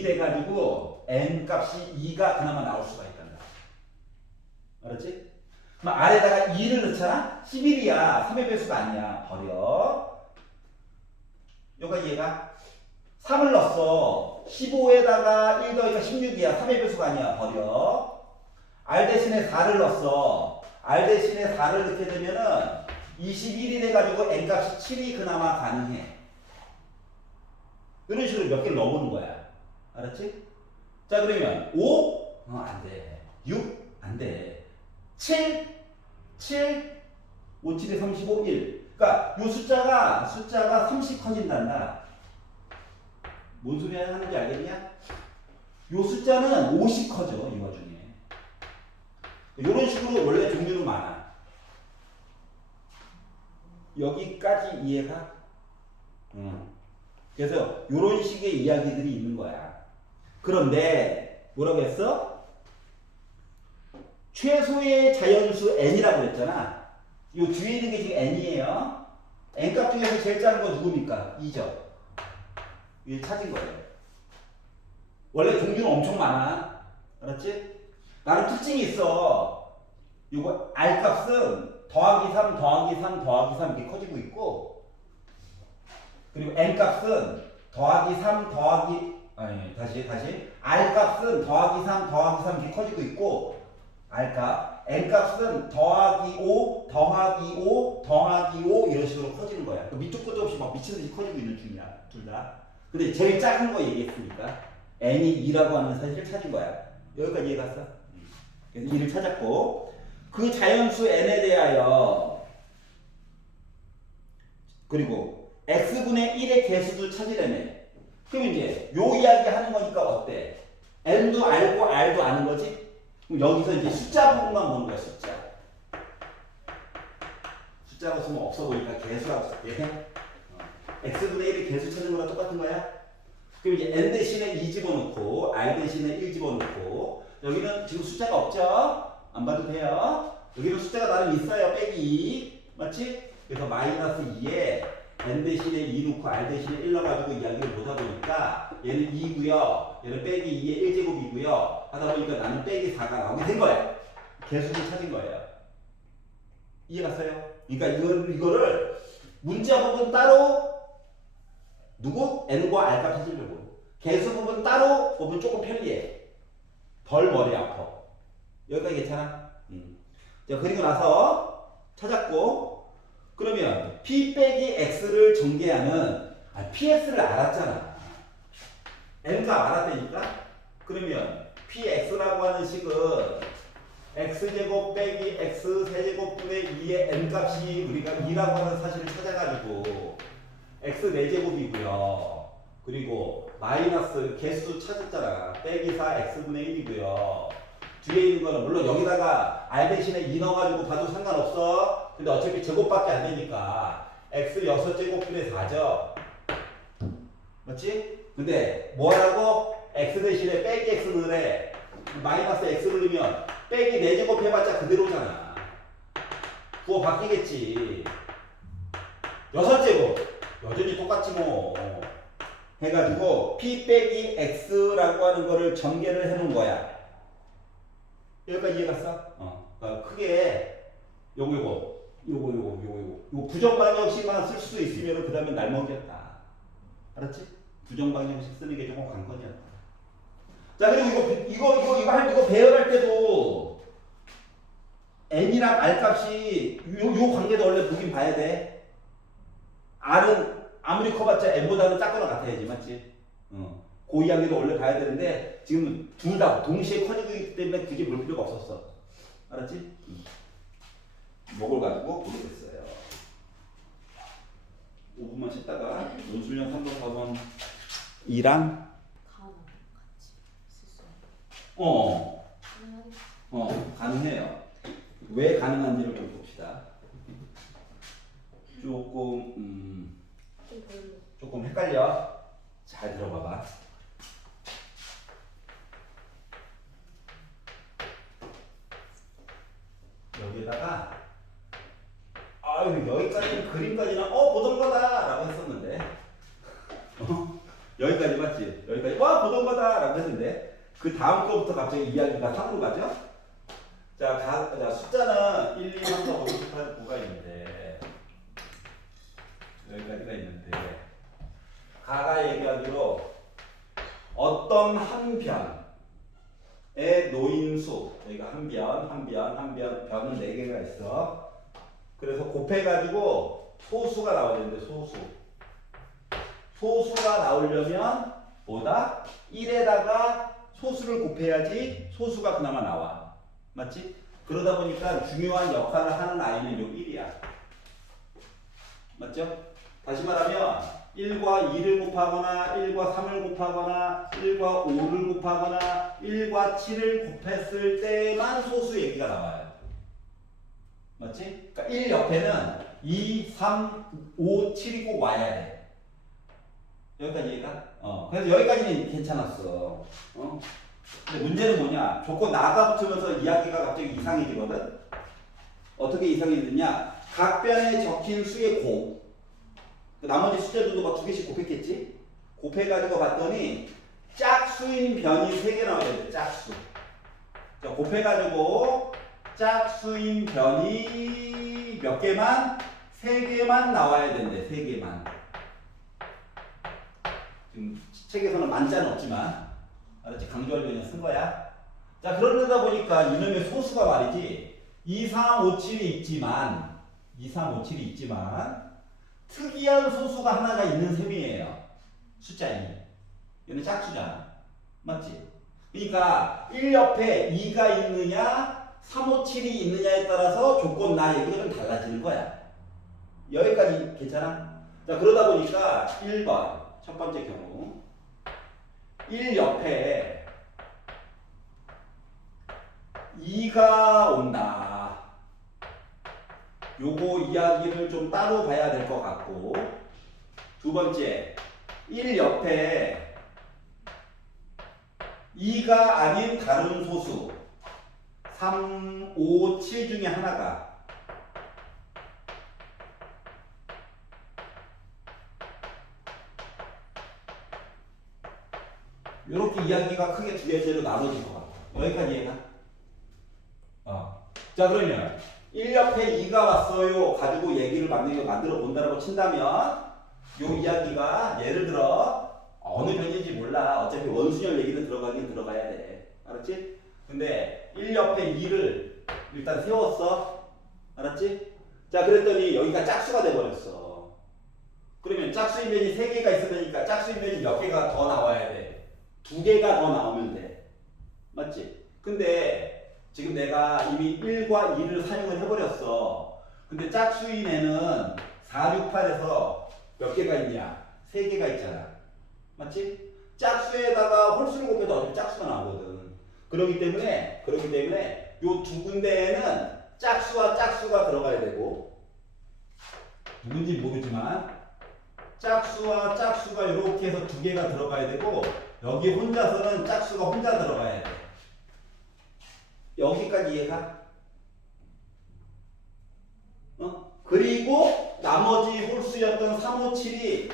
돼가지고 N 값이 2가 그나마 나올 수가 있단다. 알았지? 그럼 R에다가 2를 넣잖아? 11이야. 3의 배수가 아니야. 버려. 여기까지 이해가? 3을 넣었어. 15에다가 1 더하기가 16이야. 3의 배수가 아니야. 버려. R 대신에 4를 넣었어. R 대신에 4를 넣게 되면은 21이 돼가지고 N값이 7이 그나마 가능해. 이런 식으로 몇 개를 넣어보는 거야. 알았지? 자, 그러면 5? 안 돼. 6? 안 돼. 7? 5, 7에 35, 1. 그러니까 이 숫자가 30 커진단다. 뭔 소리 하는지 알겠냐? 이 숫자는 50 커져. 이 와중에. 이런 식으로 원래 종류는 많아. 여기까지 이해가? 그래서 이런 식의 이야기들이 있는 거야. 그런데 뭐라고 했어? 최소의 자연수 n이라고 했잖아. 이 뒤에 있는 게 지금 n이에요. n값 중에서 제일 작은 거 누굽니까? 2죠. 이게 찾은 거예요. 원래 종류는 엄청 많아. 알았지? 나는 특징이 있어. 이거 R 값은 더하기 3 더하기 3 더하기 3 이렇게 커지고 있고, 그리고 n 값은 더하기 3 더하기 다시 R 값은 더하기 3 더하기 3 이렇게 커지고 있고, R 값 n 값은 더하기 5 더하기 5 더하기 5 이런 식으로 커지는 거야. 밑도 끝도 없이 막 미친 듯이 커지고 있는 중이야, 둘 다. 근데 제일 작은 거 얘기했으니까 n이 2라고 하는 사실을 찾은 거야. 여기까지 이해갔어? 그래서 2를 찾았고, 그 자연수 n에 대하여 그리고 x분의 1의 개수도 찾으려네. 그럼 이제 요 이야기 하는 거니까 어때? n도 알고 r도 아는 거지? 그럼 여기서 이제 숫자 부분만 보는 거야, 숫자. 숫자로 쓰면 없어 보니까 개수라고 쓸게. x분의 1의 개수 찾는 거랑 똑같은 거야? 그럼 이제 n 대신에 2 집어넣고 r 대신에 1 집어넣고, 여기는 지금 숫자가 없죠? 안 봐도 돼요. 여기는 숫자가 나름 있어요. 빼기 2. 맞지? 그래서 마이너스 2에 n 대신에 2 넣고 r 대신에 1 넣어가지고 이야기를 보다 보니까 얘는 2고요. 얘는 빼기 2에 1제곱이고요. 하다 보니까 나는 빼기 4가 나오게 된 거예요. 개수를 찾은 거예요. 이해갔어요? 그러니까 이거를 문자 부분 따로 누구? n과 r값 찾으려고. 개수 부분 따로 보면 조금 편리해. 덜 머리 아파. 여기까지 괜찮아? 자, 그리고 나서 찾았고, 그러면 p 빼기 x를 전개하는 px를 알았잖아. n가 알았다니까? 그러면 px라고 하는 식은 x제곱 빼기 x 세제곱분의 2의 n값이 우리가 2라고 하는 사실을 찾아가지고 x 4제곱이고요. 그리고 마이너스 개수 찾았잖아. 빼기 4 x분의 1이고요. 뒤에 있는 거는 물론 여기다가 r 대신에 2 넣어가지고 봐도 상관없어. 근데 어차피 제곱밖에 안 되니까 x 6제곱분의 4죠. 맞지? 근데 뭐라고? x 대신에 빼기 x 넣으래. 마이너스 x를 넣으면 빼기 4제곱 해봤자 그대로잖아. 부호 바뀌겠지. 6제곱 여전히 똑같지 뭐. 해가지고 p 빼기 x라고 하는 거를 전개를 해놓은 거야. 여기까지 이해갔어? 그러니까 크게 요거 부정방정식만 쓸 수 있으면 그 다음에 날먹이었다. 알았지? 부정방정식 쓰는 게 조금 관건이었다. 자, 그리고 이거 배열할 때도 n이랑 r 값이 요 관계도 원래 보긴 봐야 돼. r은 아무리 커봤자 n보다는 작거나 같아야지, 맞지? 그 이야기도 원래 봐야 되는데 지금 둘 다 동시에 커지고 있기 때문에 굳이 볼 필요가 없었어. 알았지? 요걸 가지고 모르겠어요. 5분만 쉬다가 논술형 3번, 4번 2랑 같이 쓸 수 있는 가능해요. 왜 가능한지를 좀 봅시다. 조금 헷갈려. 잘 들어봐봐. 여기다가 여기까지는 그림까지는 보던 거다 라고 했었는데 여기까지 맞지? 여기까지 보던 거다 라고 했는데 그 다음 거부터 갑자기 이야기가 3으로 가죠? 자, 숫자는 1, 2, 3, 4, 5, 6, 8, 9가 있는데 여기까지가 있는데 가가 얘기하기로 어떤 한 변의 노인수, 여기가 한 변, 변은 4개가 있어. 그래서 곱해가지고 소수가 나와야 되는데 소수가 나오려면 뭐다? 1에다가 소수를 곱해야지 소수가 그나마 나와. 맞지? 그러다 보니까 중요한 역할을 하는 아이는 요 1이야. 맞죠? 다시 말하면 1과 2를 곱하거나 1과 3을 곱하거나 1과 5를 곱하거나 1과 7을 곱했을 때만 소수 얘기가 나와요. 맞지? 그러니까 1 옆에는 2, 3, 5, 7이 꼭 와야 돼. 여기까지 이해가? 그래서 여기까지는 괜찮았어. 근데 문제는 뭐냐? 조건 나가 붙으면서 이야기가 갑자기 이상해지거든? 어떻게 이상해지느냐? 각 변에 적힌 수의 곱. 나머지 숫자들도 막 2개씩 곱했겠지? 곱해가지고 봤더니 짝수인 변이 3개 나와야 돼. 짝수. 자, 곱해가지고 짝수인 변이 몇 개만? 3개만 나와야 된대. 3개만. 지금 책에서는 만자는 없지만 알았지? 강조하려고 그냥 쓴 거야. 자, 그러다 보니까 이놈의 소수가 말이지 2, 3, 5, 7이 있지만 2, 3, 5, 7이 있지만 특이한 소수가 하나가 있는 셈이에요. 숫자 2. 얘는 짝수잖아. 맞지? 그러니까 1 옆에 2가 있느냐 3, 5, 7이 있느냐에 따라서 조건 나 얘기가 좀 달라지는 거야. 여기까지 괜찮아? 자, 그러다 보니까 1번 첫 번째 경우 1 옆에 2가 온다. 요거 이야기를 좀 따로 봐야 될 것 같고, 두 번째 1 옆에 2가 아닌 다른 소수 3, 5, 7 중에 하나가 이렇게 이야기가 크게 두 개째로 나눠질 것 같아. 여기까지 이해가? 자, 그러면 1 옆에 2가 왔어요 가지고 얘기를 만들어 본다라고 친다면 요 이야기가 예를 들어 어느 변인지 몰라. 어차피 원순열 얘기는 들어가긴 들어가야 돼. 알았지? 근데 1 옆에 2를 일단 세웠어. 알았지? 자, 그랬더니 여기가 짝수가 돼버렸어. 그러면 짝수인변이 3개가 있어야 되니까 짝수인변이 몇 개가 더 나와야 돼? 2개가 더 나오면 돼. 맞지? 근데 지금 내가 이미 1과 2를 사용을 해버렸어. 근데 짝수인에는 4, 6, 8에서 몇 개가 있냐? 3개가 있잖아. 맞지? 짝수에다가 홀수를 곱해도 어차피 짝수가 나오거든. 그렇기 때문에 요 두 군데에는 짝수와 짝수가 들어가야 되고, 누군지 모르지만 짝수와 짝수가 이렇게 해서 2개가 들어가야 되고, 여기 혼자서는 짝수가 혼자 들어가야 돼. 여기까지 이해가? 그리고 나머지 홀수였던 3, 5, 7이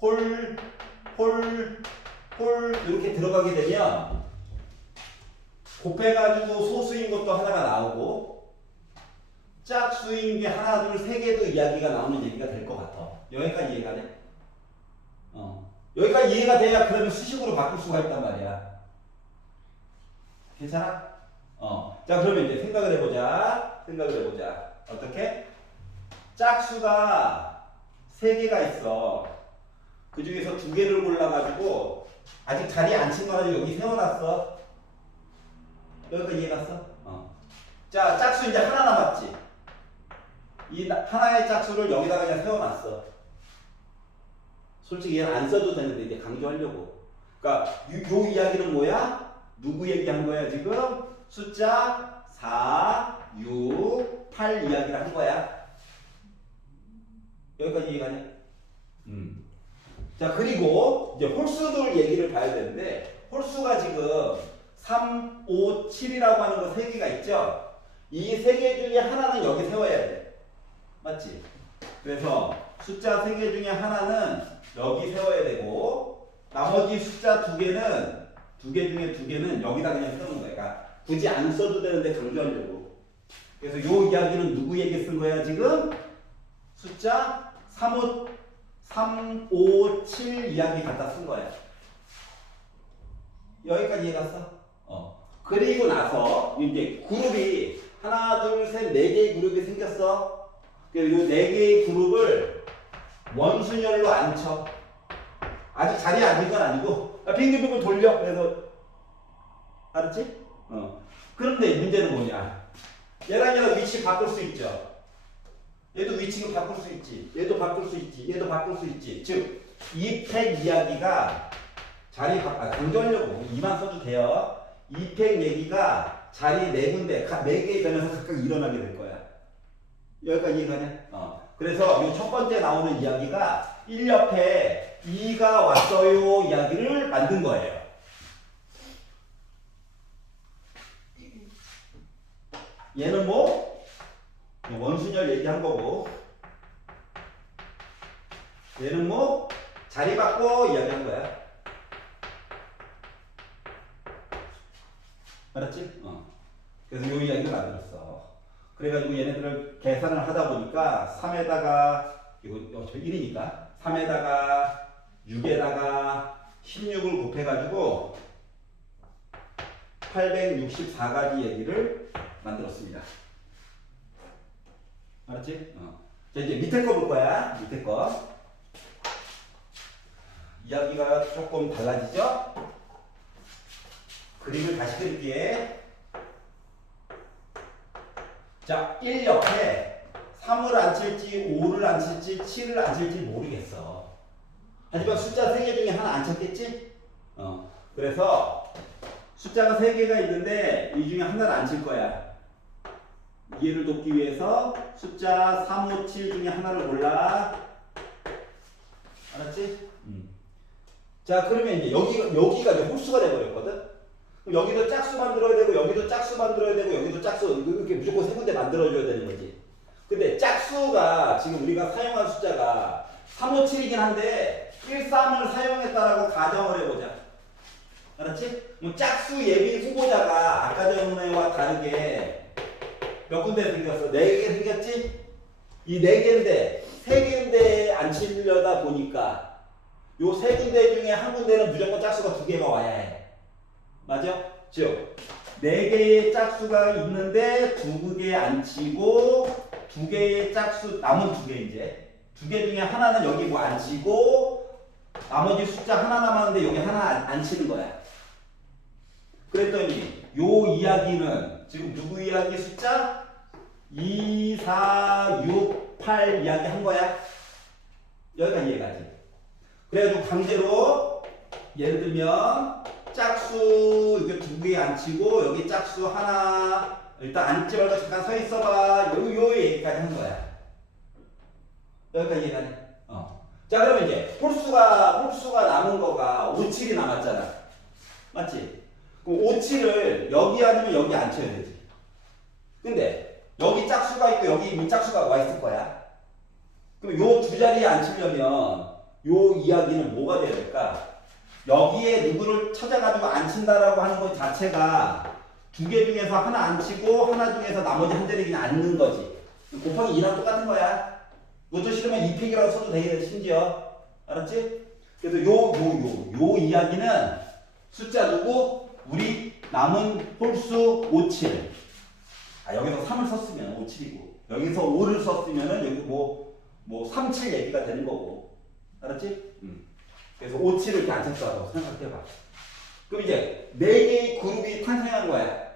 홀 이렇게 들어가게 되면 곱해가지고 소수인 것도 하나가 나오고 짝수인 게 하나, 둘, 세 개도 이야기가 나오는 얘기가 될 것 같아. 여기까지 이해가 돼? 여기까지 이해가 돼야 그러면 수식으로 바꿀 수가 있단 말이야. 괜찮아? 자, 그러면 이제 생각을 해보자. 어떻게? 짝수가 3개가 있어. 그 중에서 2개를 골라가지고 아직 자리에 안 친 거 가지고 여기 세워놨어. 여기까지 이해갔어? 자, 짝수 이제 하나 남았지. 이 하나의 짝수를 여기다가 그냥 세워놨어. 솔직히 얘는 안 써도 되는데 이제 강조하려고. 그러니까 요 이야기는 뭐야? 누구 얘기한 거야 지금? 숫자 4, 6, 8 이야기를 한 거야. 여기까지 이해가냐? 자, 그리고 이제 홀수들 얘기를 봐야 되는데 홀수가 지금 3, 5, 7이라고 하는 거 3개가 있죠? 이 3개 중에 하나는 여기 세워야 돼. 맞지? 그래서 숫자 3개 중에 하나는 여기 세워야 되고 나머지 숫자 2개는 2개 중에 2개는 여기다 그냥 세우는 거야. 그러니까 굳이 안 써도 되는데 강조하려고. 그래서 요 이야기는 누구 얘기 쓴 거야 지금? 숫자 3, 5, 7 이야기 갖다 쓴 거야. 여기까지 이해갔어? 그리고 나서 이제 그룹이 하나, 둘, 셋, 4개의 그룹이 생겼어. 그래서 요 4개의 그룹을 원순열로 안 쳐. 아직 자리에 앉은 건 아니고 빙글빙글 돌려. 그래서 알았지? 그런데 문제는 뭐냐? 얘랑 위치 바꿀 수 있죠. 얘도 위치를 바꿀 수 있지. 얘도 바꿀 수 있지. 얘도 바꿀 수 있지. 즉, 이팩 이야기가 강조하려고 2만 써도 돼요. 이팩 얘기가 자리 4군데, 4개의 변에서 각각 일어나게 될 거야. 여기까지 이해가냐? 그래서 이 첫 번째 나오는 이야기가 1 옆에 2가 왔어요 이야기를 만든 거예요. 얘는 뭐 원순열 얘기한 거고, 얘는 뭐 자리 바꿔 이야기한 거야. 알았지? 그래서 요 이야기를 만들었어. 그래가지고 얘네들을 계산을 하다 보니까 3에다가 이거 1이니까 3에다가 6에다가 16을 곱해가지고 864가지 얘기를 만들었습니다. 알았지? 자, 이제 밑에 거 볼 거야. 밑에 거. 이야기가 조금 달라지죠? 그림을 다시 그릴게. 자, 1 옆에 3을 안 칠지 5를 안 칠지 7을 안 칠지 모르겠어. 하지만 숫자 3개 중에 하나 안 쳤겠지? 그래서 숫자가 3개가 있는데 이 중에 하나를 안 칠 거야. 이해를 돕기 위해서 숫자 3, 5, 7 중에 하나를 골라. 알았지? 자, 그러면 이제 여기가 이제 홀수가 돼버렸거든? 그럼 여기도 짝수 만들어야 되고, 여기도 짝수 만들어야 되고, 여기도 짝수, 이렇게 무조건 세 군데 만들어줘야 되는 거지. 근데 짝수가 지금 우리가 사용한 숫자가 3, 5, 7이긴 한데, 1, 3을 사용했다라고 가정을 해보자. 알았지? 그럼 짝수 예비 후보자가 아까 전에와 다르게 몇 군데 생겼어? 4개 생겼지? 이 4개인데, 3개인데 안 치려다 보니까, 요 3군데 중에 한 군데는 무조건 짝수가 2개가 와야 해. 맞아? 즉 4개의 짝수가 있는데 2개 안 치고 2개의 짝수 남은 2개 이제 2개 중에 하나는 여기 뭐 안 치고 나머지 숫자 하나 남았는데 여기 하나 안 치는 거야. 그랬더니 요 이야기는 지금 누구 이야기 숫자? 2, 4, 6, 8 이야기 한 거야. 여기까지 이해가지. 그래가지고 강제로 예를 들면 짝수 이게 2개 안 치고 여기 짝수 하나 일단 앉지 말고 잠깐 서 있어봐. 요 얘기까지 한 거야. 여기까지 이해가네. 자, 그러면 이제 홀수가 남은 거가 5, 7이 남았잖아. 맞지? 그럼 5, 7을 여기 아니면 여기 안 쳐야 되지. 근데 여기 짝수가 있고 여기 무짝수가 와 있을 거야. 그럼 요 두 자리에 앉히려면 요 이야기는 뭐가 돼야 될까? 여기에 누구를 찾아가지고 안 친다라고 하는 것 자체가 2개 중에서 하나 안 치고 하나 중에서 나머지 한 자리 그냥 앉는 거지. 곱하기 2랑 똑같은 거야. 이것도 싫으면 2팩이라고 써도 되겠네, 심지어. 알았지? 그래서 요 이야기는 숫자 두고 우리 남은 홀수 5, 7. 여기서 3을 썼으면 5, 7이고 여기서 5를 썼으면은 여기 뭐 3, 7 얘기가 되는 거고. 알았지? 그래서 5, 7을 이렇게 안 쳤다고 생각해봐. 그럼 이제 4개의 그룹이 탄생한 거야.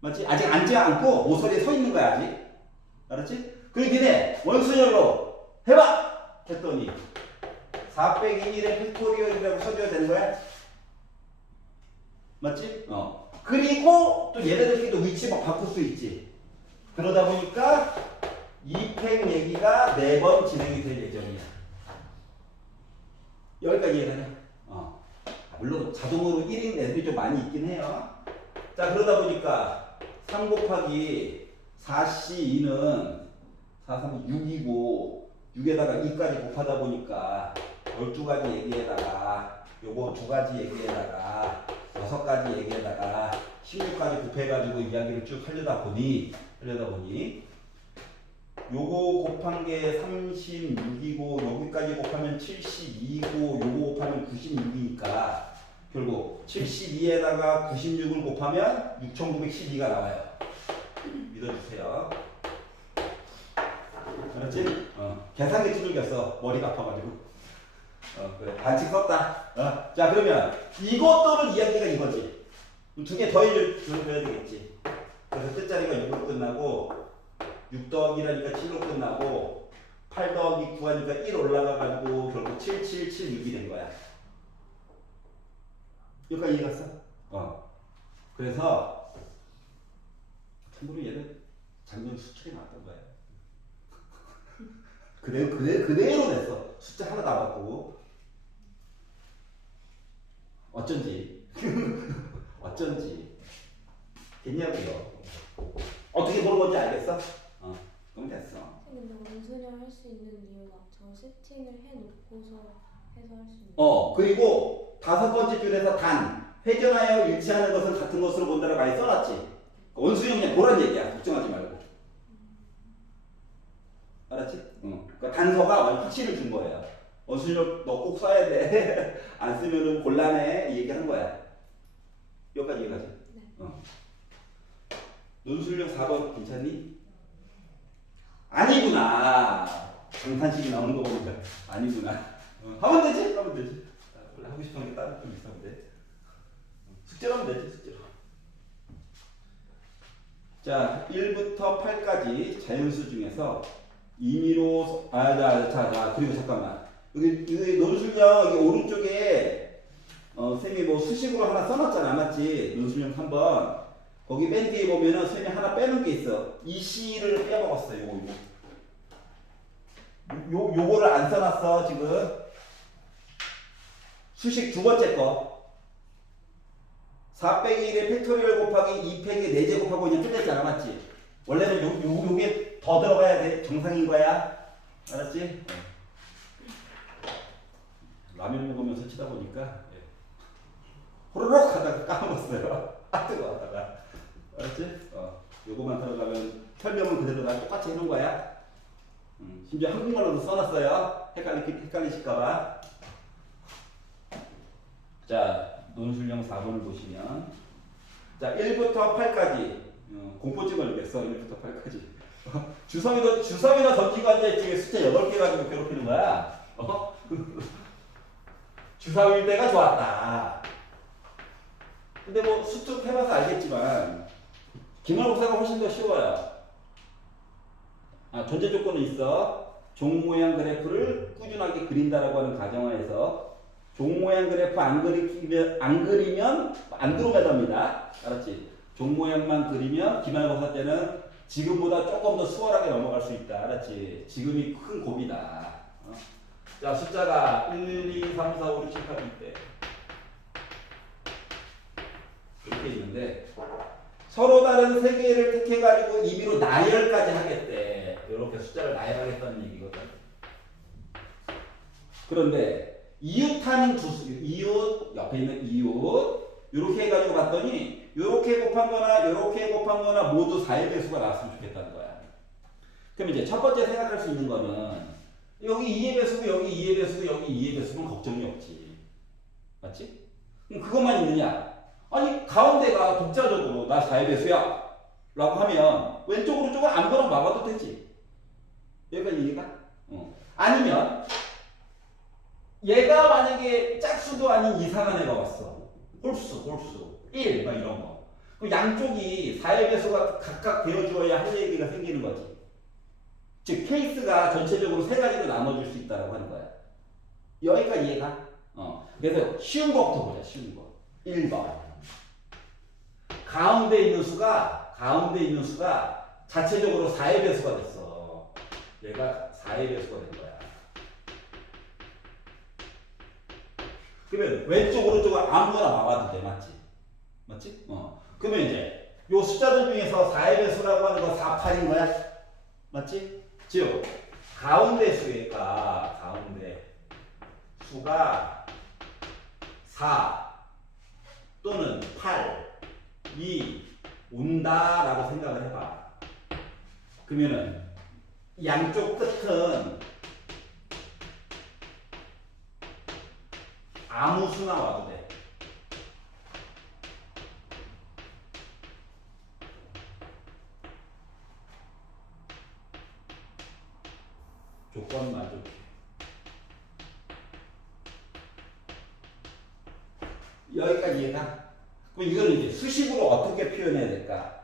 맞지? 아직 앉지 않고 모서리에 서 있는 거야, 아직. 알았지? 그럼 걔네 원순열로 해봐! 했더니 4 빼기 1의 팩토리얼이라고 써줘야 되는 거야. 맞지? 그리고 또 얘네들끼리도 위치 막 바꿀 수 있지. 그러다 보니까 2팩 얘기가 4번 진행이 될 예정이야. 여기까지 이해가냐? 물론 자동으로 1인 애들이 좀 많이 있긴 해요. 자, 그러다 보니까 3 곱하기 4C2는 4, 3, 6이고 6에다가 2까지 곱하다 보니까 12가지 얘기에다가 요거 2가지 얘기에다가 6가지 얘기에다가 16까지 곱해가지고 이야기를 쭉 하려다 보니 요거 곱한 게 36이고 여기까지 곱하면 72이고 요거 곱하면 96이니까 결국 72에다가 96을 곱하면 6912가 나와요. 믿어주세요. 알았지? 계산기 두들겼어. 머리가 아파가지고. 그래. 반칙 썼다. 자, 그러면 이것도는 이야기가 이거지. 2개 더 해줘야 되겠지. 그래서 끝자리가 6으로 끝나고 6 더하기라니까 7로 끝나고 8 더하기 9 하니까 1 올라가가지고 결국 7, 7, 7, 6이 된 거야. 여기까지 이해갔어? 그래서 참고로 얘는 작년 수출이 나왔던 거야. 그대로 냈어. 숫자 하나도 안 바꾸고. 어쩐지. 어쩐지. 됐냐고요. 어떻게 보는 건지 알겠어? 그럼 됐어. 근데 원순열 할 수 있는 이유가 저 세팅을 해놓고서 해서 할 수 있는. 그리고 다섯 번째 줄에서 단 회전하여 일치하는 것은 같은 것으로 본다라고 아예 써놨지. 원수형 그냥 보란 얘기야. 걱정하지 말고. 알았지? 그러니까 단서가 완전 확신을 준 거예요. 원수형 너 꼭 써야 돼. 안 쓰면은 곤란해. 이 얘기한 거야. 여기까지. 네. 논술형 4번 괜찮니? 아니구나. 장탄식이 나오는 거 보니까 아니구나. 하면 되지? 원래 하고 싶은 게 다른 좀 있었는데. 숙제로 하면 되지, 숙제로. 자, 1부터 8까지 자연수 중에서 임의로 그리고 잠깐만. 여기 논술형 여기 오른쪽에 쌤이 뭐 수식으로 하나 써놨잖아, 맞지? 논술형 3번. 거기 맨 뒤에 보면은 쌤이 하나 빼는 게 있어. 이 C를 빼먹었어, 요거를 안 써놨어, 지금. 수식 두 번째 거. 4 빼기 1의 팩토리얼 곱하기 2 빼기 4제곱하고 그냥 끝냈잖아, 맞지? 원래는 요게 더 들어가야 돼. 정상인 거야. 알았지? 라면 먹으면서 치다 보니까 호로록 하다가 까먹었어요. 뜨거워하다가. 알았지? 요거만 들어가면 설명은 그대로 다 똑같이 해놓은 거야. 심지어 한국말로도 써놨어요. 헷갈리실까봐. 자, 논술형 4번을 보시면, 자, 1부터 8까지 공포증을 느꼈어. 1부터 8까지. 주섬이도 던지고 앉아있지. 숫자 8개 가지고 괴롭히는 거야. 주섬일 때가 좋았다. 근데 뭐 수특 해봐서 알겠지만 기말고사가 훨씬 더 쉬워요. 전제 조건은 있어. 종 모양 그래프를 꾸준하게 그린다라고 하는 가정하에서 종 모양 그래프 안 그리면 안드로메다입니다. 알았지? 종 모양만 그리면 기말고사 때는 지금보다 조금 더 수월하게 넘어갈 수 있다. 알았지? 지금이 큰 고비다. 자, 숫자가 1, 2, 3, 4, 5, 6, 7, 8, 2때 이렇게 있는데 서로 다른 세 개를 택해가지고 임의로 나열까지 하겠대. 이렇게 숫자를 나열하겠다는 얘기거든. 그런데 이웃하는 이웃 옆에 있는 이웃 이렇게 해가지고 봤더니 이렇게 곱한 거나 모두 4의 배수가 나왔으면 좋겠다는 거야. 그럼 이제 첫 번째 생각할 수 있는 거는 여기 2의 배수고 여기 2의 배수고 여기 2의 배수면 걱정이 없지. 맞지? 그럼 그것만 있느냐? 아니 가운데가 독자적으로 나 4의 배수야 라고 하면 왼쪽으로 조금 아무거나 막아도 되지. 여기까지 이해가? 아니면 얘가 만약에 짝수도 아닌 이상한 애가 왔어. 홀수 1 막 이런 거. 그럼 양쪽이 4의 배수가 각각 되어주어야 할 얘기가 생기는 거지. 즉 케이스가 전체적으로 세 가지로 나눠줄 수 있다고 하는 거야. 여기까지 이해가? 그래서 쉬운 거부터 보자. 쉬운 거. 1번. 가운데 있는 수가 자체적으로 4의 배수가 됐어. 얘가 4의 배수가 된 거야. 그러면 왼쪽 오른쪽을 아무거나 막아도 돼. 맞지? 그러면 이제 요 숫자들 중에서 4의 배수라고 하는 거 4, 8인 거야. 맞지? 즉 가운데 수가 4 또는 8이 온다라고 생각을 해봐. 그러면은 양쪽 끝은 아무 수나 와도 돼. 조건 만족해. 여기까지 이해가? 그럼 이거는 이제 수식으로 어떻게 표현해야 될까?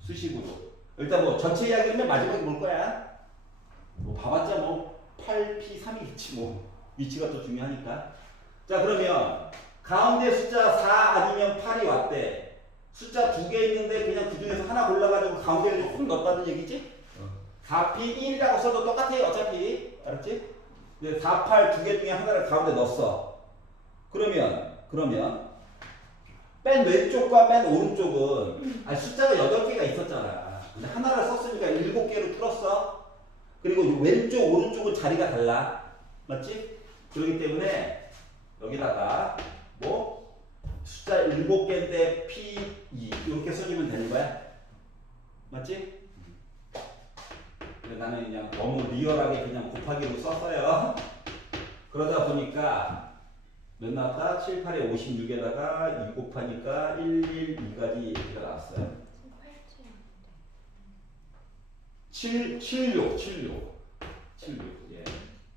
수식으로. 일단 뭐 전체 이야기는 마지막에 볼 거야. 뭐 봐봤자 뭐 8P3이겠지 뭐. 위치가 더 중요하니까. 자, 그러면 가운데 숫자 4 아니면 8이 왔대. 숫자 2개 있는데 그냥 그 중에서 하나 골라가지고 가운데를 조금 넣었다는 얘기지? 4P 1이라고 써도 똑같아요. 어차피. 알았지? 근데 4, 8 두 개 중에 하나를 가운데 넣었어. 그러면 맨 왼쪽과 맨 오른쪽은 아니, 숫자가 8개가 있었잖아. 근데 하나를 썼으니까 7개로 풀었어. 그리고 이 왼쪽 오른쪽은 자리가 달라. 맞지? 그렇기 때문에 여기다가 뭐 숫자 7개인데 P2 이렇게 써주면 되는 거야. 맞지? 근데 나는 그냥 너무 리얼하게 그냥 곱하기로 썼어요. 그러다 보니까 몇 나왔다? 7, 8에 56에다가 2 곱하니까 112까지 얘기가 나왔어요. 76. 예.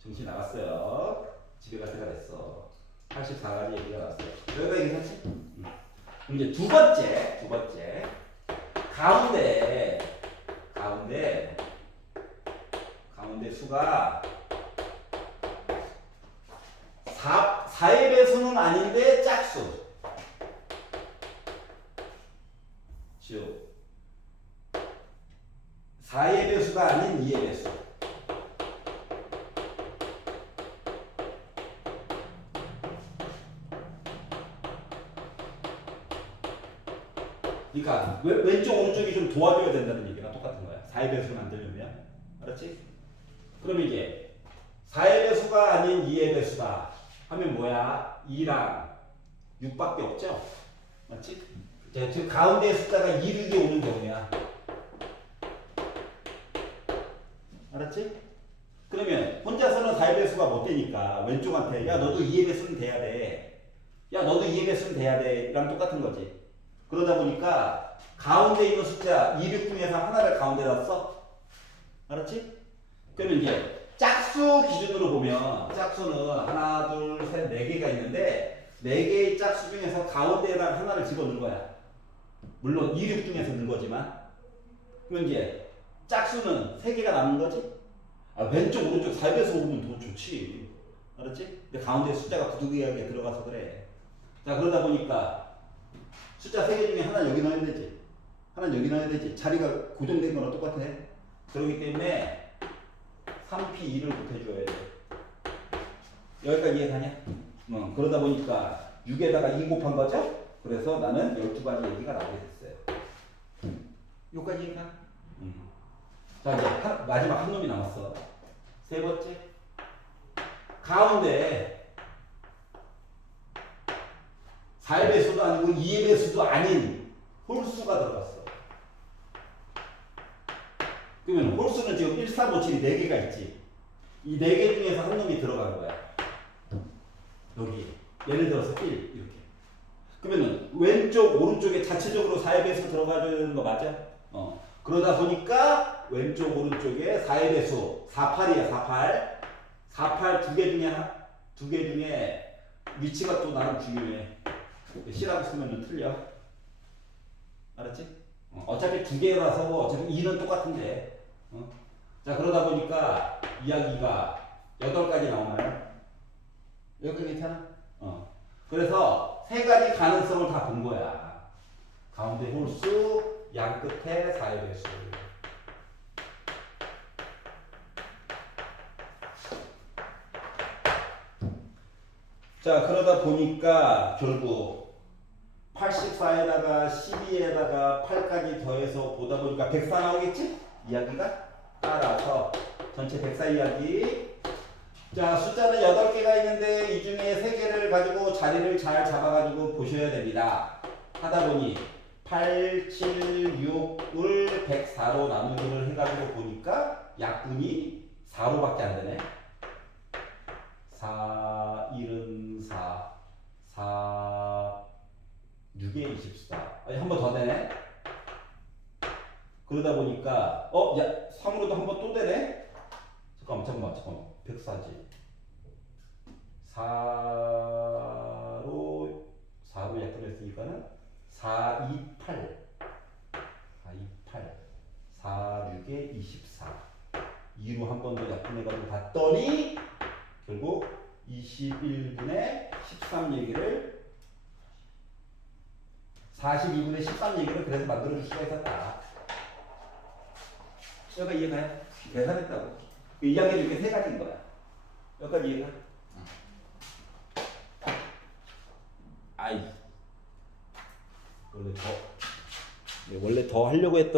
정신 나갔어요. 집에 갈 때가 됐어. 84가지 얘기가 나왔어요. 여기가 얘기했지? 그럼 이제 두 번째. 가운데 수가 4의 배수는 아닌데 짝수. 4의 배수가 아닌 2의 배수. 그러니까 왼쪽 오른쪽이 좀 도와줘야 된다는 얘기랑 똑같은 거야. 4의 배수를 만들려면. 알았지? 그럼 이게 4의 배수가 아닌 2의 배수다 하면 뭐야? 2랑 6밖에 없죠? 맞지? 즉 가운데 숫자가 2, 6이 오는 경우야. 알았지? 그러면 혼자서는 4의 배수가 못 되니까 왼쪽한테 야 너도 2의 배수는 돼야 돼. 야 너도 2의 배수는 돼야 돼. 이랑 똑같은 거지. 그러다 보니까 가운데 있는 숫자 2, 6 중에서 하나를 가운데다 써. 알았지? 그러면 이제 짝수 기준으로 보면 짝수는 하나, 둘, 셋, 4개가 있는데 4개의 짝수 중에서 가운데에다가 하나를 집어넣은 거야. 물론 2, 6 중에서 넣은 거지만. 그럼 이제 짝수는 3개가 남는 거지? 아, 왼쪽, 오른쪽 4배에서 오면 더 좋지. 알았지? 근데 가운데 숫자가 부득이하게 들어가서 그래. 자, 그러다 보니까 숫자 3개 중에 하나 여기 넣어야 되지. 하나 여기 넣어야 되지. 자리가 고정된 거랑 똑같아. 그렇기 때문에 3P2를 곱해줘야 돼. 여기까지 이해가냐? 그러다 보니까 6에다가 2 곱한 거죠? 그래서 나는 12가지 얘기가 나오게 됐어요. 여기까지 이해가? 자, 이제 마지막 한 놈이 남았어. 세 번째. 가운데 4의 배수도 아니고 2의 배수도 아닌 홀수가 들어갔어. 그러면 홀수는 지금 1, 4, 5, 7이 4개가 있지. 이 4개 중에서 한 놈이 들어간 거야. 여기. 예를 들어서 1 이렇게. 그러면 왼쪽, 오른쪽에 자체적으로 4의 배수 들어가줘야 되는 거 맞아? 그러다 보니까 왼쪽, 오른쪽에 4의 배수 48이야. 48. 48 두 개 중에 위치가 또 나름 중요해. C라고 쓰면 틀려. 알았지? 어차피 두 개라서 어차피 2는 똑같은데. 자, 그러다 보니까 이야기가 8가지 나오나요? 여기까지 괜찮아? 그래서 3가지 가능성을 다 본 거야. 가운데 홀수, 양 끝에 4의 배수. 자, 그러다 보니까 결국 84에다가 12에다가 8까지 더해서 보다 보니까 104 나오겠지? 이야기가? 따라서 전체 104 이야기. 자, 숫자는 8개가 있는데 이 중에 3개를 가지고 자리를 잘 잡아가지고 보셔야 됩니다. 하다 보니 8, 7, 6을 104로 나누기를 해가지고 보니까 약분이 4로밖에 안 되네. 4, 1은 4, 4, 6에 24. 한 번 더 되네. 그러다 보니까 야, 3으로도 한 번 또 되네. 잠깐만. 104지. 4로 약분했으니까는 4, 2, 8. 4, 6에 24. 2로 한 번 더 약분해가지고 봤더니 결국 21분의 13 얘기를 42분의 13 얘기를 그래서 만들어줄 수가 있었다. 여기가 이해가요? 계산했다고. 그 이야기 중에 세 가지인 거야. 여기까지 이해가? 아이 원래 더 하려고 했던